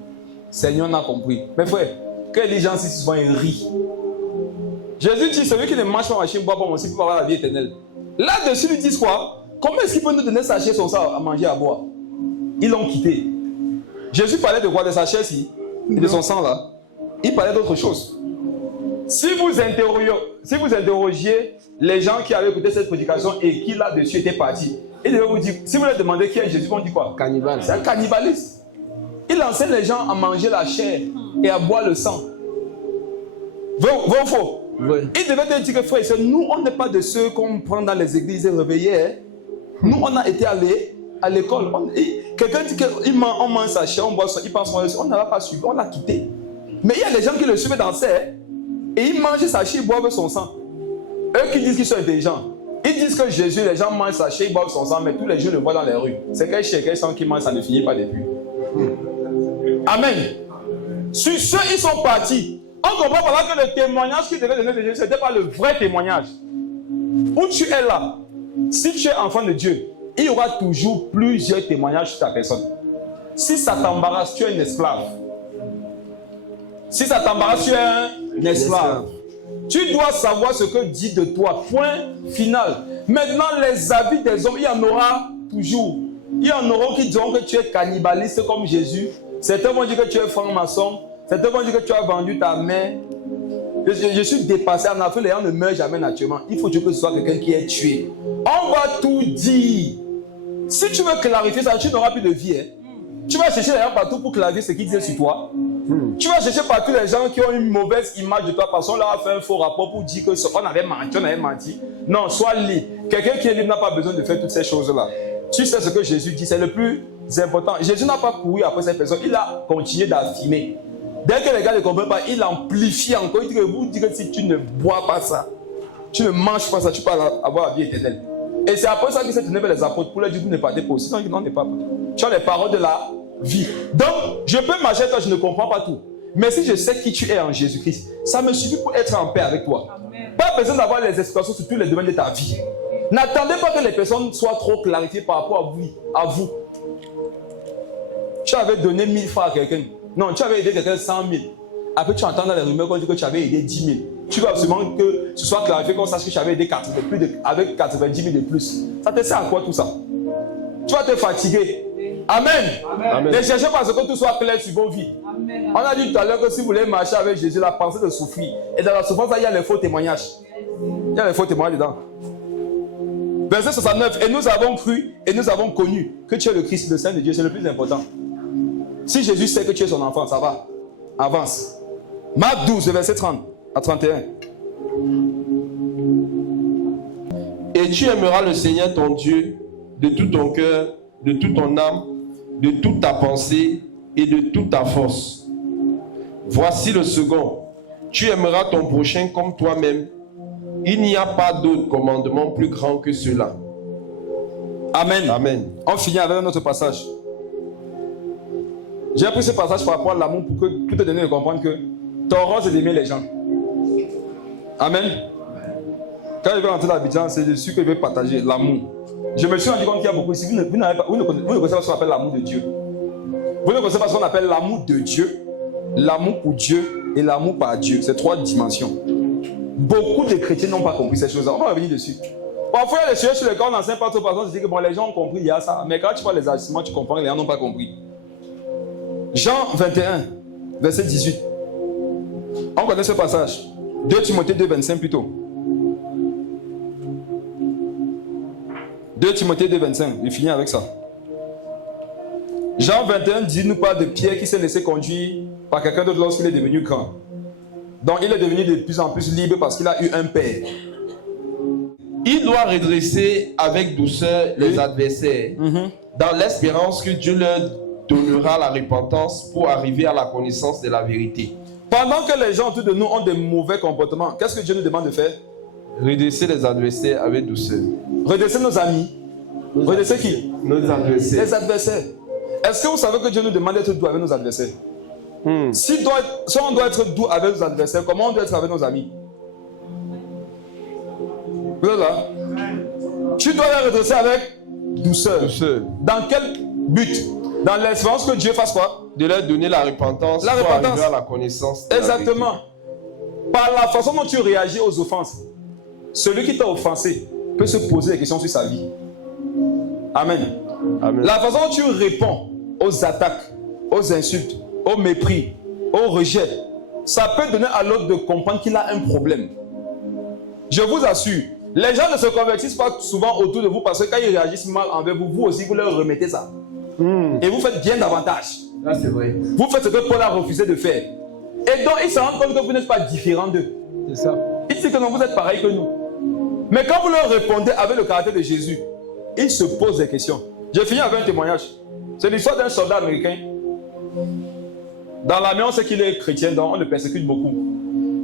Seigneur en a compris. Mais frère, quand les gens ici souvent ils rient. Jésus dit, celui qui ne mange pas ma chair, ne boit pas mon sang, peut avoir la vie éternelle. Là-dessus, ils disent quoi? Comment est-ce qu'il peut nous donner sa chair, son sang à manger, à boire? Ils l'ont quitté. Jésus parlait de quoi? De sa chair, si? Et de son sang, là. Il parlait d'autre chose. Si vous interrogiez les gens qui avaient écouté cette prédication et qui là-dessus étaient partis, ils devaient vous dire, si vous leur demandez qui est Jésus, ils vont dire quoi? Cannibale. C'est un cannibaliste. Il enseigne les gens à manger la chair et à boire le sang. Vrai ou faux? Oui. Il devait te dire que frère, nous on n'est pas de ceux qu'on prend dans les églises et réveillés. Hein. Nous on a été allés à l'école. Quelqu'un dit qu'on mange sa chair, on boit ça, il pense qu'on n'a pas suivi, on l'a quitté. Mais il y a des gens qui le suivent dans ses et ils mangent sa chair, ils boivent son sang. Eux qui disent qu'ils sont intelligents, ils disent que Jésus, les gens mangent sa chair, ils boivent son sang, mais tous les jours, ils le voient dans les rues. C'est quel chair, quel sang qui mange, ça ne finit pas depuis. Amen. Sur ceux, ils sont partis. On comprend par là que le témoignage qu'ils devaient donner de Jésus, ce n'était pas le vrai témoignage. Où tu es là, si tu es enfant de Dieu, il y aura toujours plusieurs témoignages sur ta personne. Si ça t'embarrasse, tu es un esclave. Si ça t'embarrasse, tu es un esclave. Tu dois savoir ce que dit de toi. Point final. Maintenant, les avis des hommes, il y en aura toujours. Il y en aura qui diront que tu es cannibaliste comme Jésus. Certains vont dire que tu es franc-maçon. Certains vont dire que tu as vendu ta main. Je suis dépassé. En Afrique, les gens ne meurent jamais naturellement. Il faut que ce soit quelqu'un qui est tué. On va tout dire. Si tu veux clarifier ça, tu n'auras plus de vie. Hein. Tu vas chercher les gens partout pour clarifier ce qu'ils disent sur toi. Tu vas chercher partout les gens qui ont une mauvaise image de toi parce qu'on leur a fait un faux rapport pour dire qu'on avait menti, Non, sois libre. Quelqu'un qui est libre n'a pas besoin de faire toutes ces choses-là. Tu sais ce que Jésus dit, c'est le plus important. Jésus n'a pas couru après cette personne, il a continué d'affirmer. Dès que les gars ne comprennent pas, il amplifie encore. Il dit que vous dites que si tu ne bois pas ça, tu ne manges pas ça, tu peux avoir la vie éternelle. Et c'est après ça qu'il s'est tourné vers les apôtres pour leur dire, vous ne partez pas aussi. Non, non, ne pas. Tu as les paroles de la vie. Donc, je peux marcher avec toi, je ne comprends pas tout. Mais si je sais qui tu es en Jésus-Christ, ça me suffit pour être en paix avec toi. Amen. Pas besoin d'avoir les explications sur tous les domaines de ta vie. N'attendez pas que les personnes soient trop clarifiées par rapport à vous. Tu avais donné 1000 francs à quelqu'un. Non, tu avais aidé quelqu'un 100 000. Après, tu entends dans les rumeurs qu'on dit que tu avais aidé 10 000. Tu veux absolument que ce soit clarifié, qu'on sache que tu avais aidé avec 90 000 de plus. Ça te sert à quoi tout ça? Tu vas te fatiguer. Amen. Amen. Ne cherchez pas à ce que tout soit clair sur vos vies. Amen. On a dit tout à l'heure que si vous voulez marcher avec Jésus, la pensée de souffrir. Et dans la souffrance, il y a les faux témoignages. Il y a les faux témoignages dedans. Verset 69. Et nous avons cru et nous avons connu que tu es le Christ, le Saint de Dieu. C'est le plus important. Si Jésus sait que tu es son enfant, ça va. Avance. Marc 12, verset 30 à 31. Et tu aimeras le Seigneur ton Dieu de tout ton cœur, de toute ton âme, de toute ta pensée et de toute ta force. Voici le second. Tu aimeras ton prochain comme toi-même. Il n'y a pas d'autre commandement plus grand que cela. Amen. Amen. On finit avec un autre passage. J'ai pris ce passage par rapport à l'amour pour te donner de comprendre que ton rôle c'est d'aimer les gens. Amen. Quand il veut rentrer dans l'Abidjan, c'est dessus qu'il veut partager l'amour. Je me suis rendu compte qu'il y a beaucoup ici. Vous ne connaissez pas ce qu'on appelle l'amour de Dieu. Vous ne connaissez pas ce qu'on appelle l'amour de Dieu, l'amour pour Dieu et l'amour par Dieu. C'est 3 dimensions. Beaucoup de chrétiens n'ont pas compris ces choses-là. On va revenir dessus. Parfois, il y a des sujets sur lesquels on n'enseigne pas trop, parce qu'on se dit que bon, les gens ont compris, il y a ça. Mais quand tu vois les agissements, tu comprends que les gens n'ont pas compris. Jean 21, verset 18. On connaît ce passage. 2 Timothée 2, 25 plutôt. 2 Timothée 2, 25. Je finis avec ça. Jean 21 dit-nous pas de Pierre qui s'est laissé conduire par quelqu'un d'autre lorsqu'il est devenu grand. Donc il est devenu de plus en plus libre parce qu'il a eu un père. Il doit redresser avec douceur les adversaires, dans l'espérance que Dieu leur donnera la repentance pour arriver à la connaissance de la vérité. Pendant que les gens autour de nous ont des mauvais comportements, qu'est-ce que Dieu nous demande de faire? Redresser les adversaires avec douceur. Redresser nos amis. Redresser qui? Nos adversaires. Les adversaires. Est-ce que vous savez que Dieu nous demande d'être doux avec nos adversaires? Si on doit être doux avec nos adversaires, comment on doit être avec nos amis? Vous êtes là? Tu dois les redresser avec douceur. Dans quel but? Dans l'espérance que Dieu fasse quoi? De leur donner la repentance pour arriver à la connaissance. Exactement. Par la façon dont tu réagis aux offenses, celui qui t'a offensé peut se poser des questions sur sa vie. Amen. Amen. La façon dont tu réponds aux attaques, aux insultes, au mépris, au rejet, ça peut donner à l'autre de comprendre qu'il a un problème. Je vous assure, les gens ne se convertissent pas souvent autour de vous parce que quand ils réagissent mal envers vous, vous aussi vous leur remettez ça. Et vous faites bien davantage. Là, c'est vrai. Vous faites ce que Paul a refusé de faire. Et donc ils se rendent compte que vous n'êtes pas différents d'eux. C'est ça. Ils disent que non, vous êtes pareil que nous. Mais quand vous leur répondez avec le caractère de Jésus, ils se posent des questions. J'ai fini avec un témoignage. C'est l'histoire d'un soldat américain. Dans l'armée, on sait qu'il est chrétien, donc on le persécute beaucoup.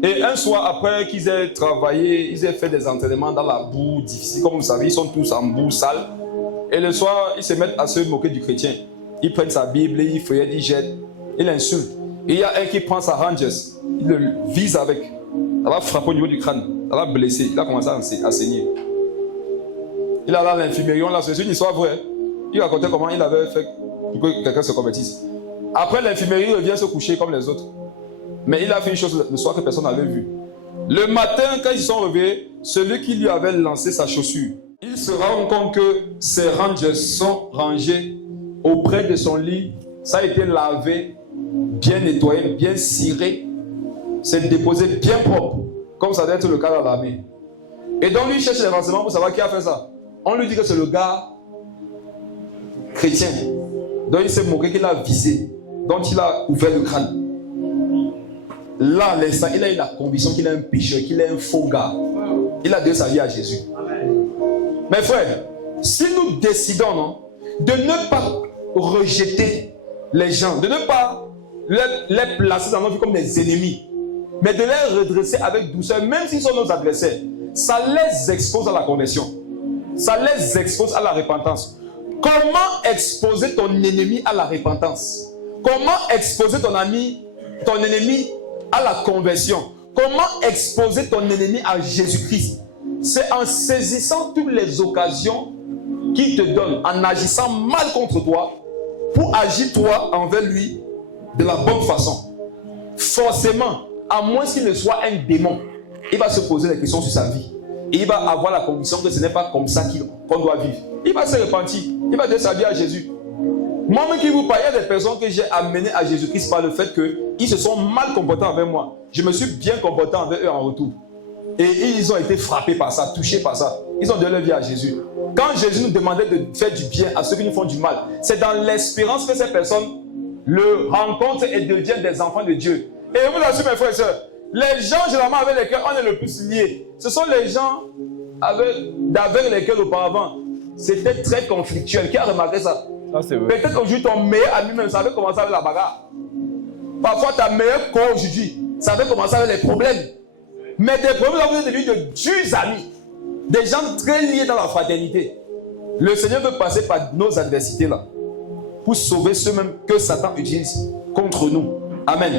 Et un soir, après qu'ils aient travaillé, ils aient fait des entraînements dans la boue difficile. Comme vous savez, ils sont tous en boue sale. Et le soir, ils se mettent à se moquer du chrétien. Ils prennent sa Bible, ils feuillettent, ils jettent, ils l'insultent. Et il y a un qui prend sa Rangers, il le vise avec. Elle va frapper au niveau du crâne, elle va blesser, il a commencé à saigner. Il a là l'infirmerie, c'est une histoire vraie. Il racontait comment il avait fait pour que quelqu'un se convertisse. Après l'infirmerie, il revient se coucher comme les autres. Mais il a fait une chose le soir que personne n'avait vu. Le matin, quand ils sont réveillés, celui qui lui avait lancé sa chaussure, il se rend compte que ses Rangers sont rangés auprès de son lit. Ça a été lavé, bien nettoyé, bien ciré. C'est déposé bien propre, comme ça doit être le cas dans l'armée. Et donc lui cherche les renseignements pour savoir qui a fait ça. On lui dit que c'est le gars chrétien. Donc il s'est moqué qu'il a visé, dont il a ouvert le crâne. Là, l'instant, il a eu la conviction qu'il est un pécheur, qu'il est un faux gars. Il a donné sa vie à Jésus. Mes frères, si nous décidons non, de ne pas rejeter les gens, de ne pas les placer dans notre vie comme des ennemis, mais de les redresser avec douceur, même s'ils sont nos adversaires, ça les expose à la conversion. Ça les expose à la repentance. Comment exposer ton ennemi à la repentance? Comment exposer ton ennemi à la conversion? Comment exposer ton ennemi à Jésus-Christ? C'est en saisissant toutes les occasions qu'il te donne, en agissant mal contre toi, pour agir toi envers lui de la bonne façon. Forcément, à moins qu'il ne soit un démon, il va se poser des questions sur sa vie. Et il va avoir la conviction que ce n'est pas comme ça qu'on doit vivre. Il va se repentir. Il va donner sa vie à Jésus. Moi-même qui vous parle, il y a des personnes que j'ai amenées à Jésus-Christ par le fait qu'ils se sont mal comportés avec moi. Je me suis bien comporté avec eux en retour. Et ils ont été frappés par ça, touchés par ça. Ils ont donné leur vie à Jésus. Quand Jésus nous demandait de faire du bien à ceux qui nous font du mal, c'est dans l'espérance que ces personnes le rencontrent et deviennent des enfants de Dieu. Et je vous assure, mes frères et sœurs, les gens généralement avec lesquels on est le plus liés, ce sont les gens avec lesquels auparavant c'était très conflictuel. Qui a remarqué ça? Peut-être qu'aujourd'hui ton meilleur ami même, ça avait commencé avec la bagarre. Parfois ta meilleure co aujourd'hui, ça avait commencé avec les problèmes. Mais des problèmes là, vous êtes devenus de durs amis. Des gens très liés dans la fraternité. Le Seigneur veut passer par nos adversités là pour sauver ceux-mêmes que Satan utilise contre nous. Amen.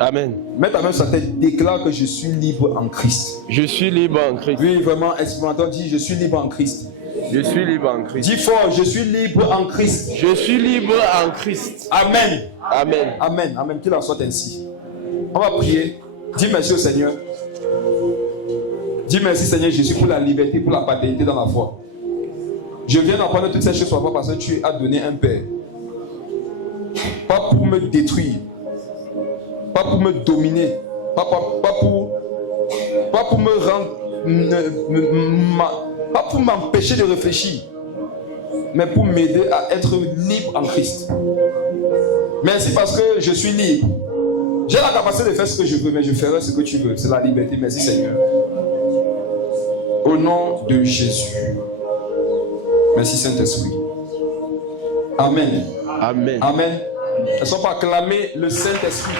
Amen. Mets ta main sur la tête, déclare que je suis libre en Christ. Je suis libre en Christ. Oui, vraiment, expérimentant, dis je suis libre en Christ. Je suis libre en Christ. Dis fort, je suis libre en Christ. Je suis libre en Christ. Amen. Amen. Amen. Amen. Qu'il en soit ainsi. On va prier. Dis merci au Seigneur. Dis merci Seigneur Jésus pour la liberté, pour la paternité dans la foi. Je viens d'apprendre toutes ces choses sur toi parce que tu as donné un Père. Pas pour me détruire. Pas pour me dominer. Pas pour me rendre... pas pour m'empêcher de réfléchir. Mais pour m'aider à être libre en Christ. Merci parce que je suis libre. J'ai la capacité de faire ce que je veux, mais je ferai ce que tu veux. C'est la liberté. Merci Seigneur. Au nom de Jésus. Merci Saint-Esprit. Amen. Amen. Amen. Elles sont pas acclamées le Saint-Esprit.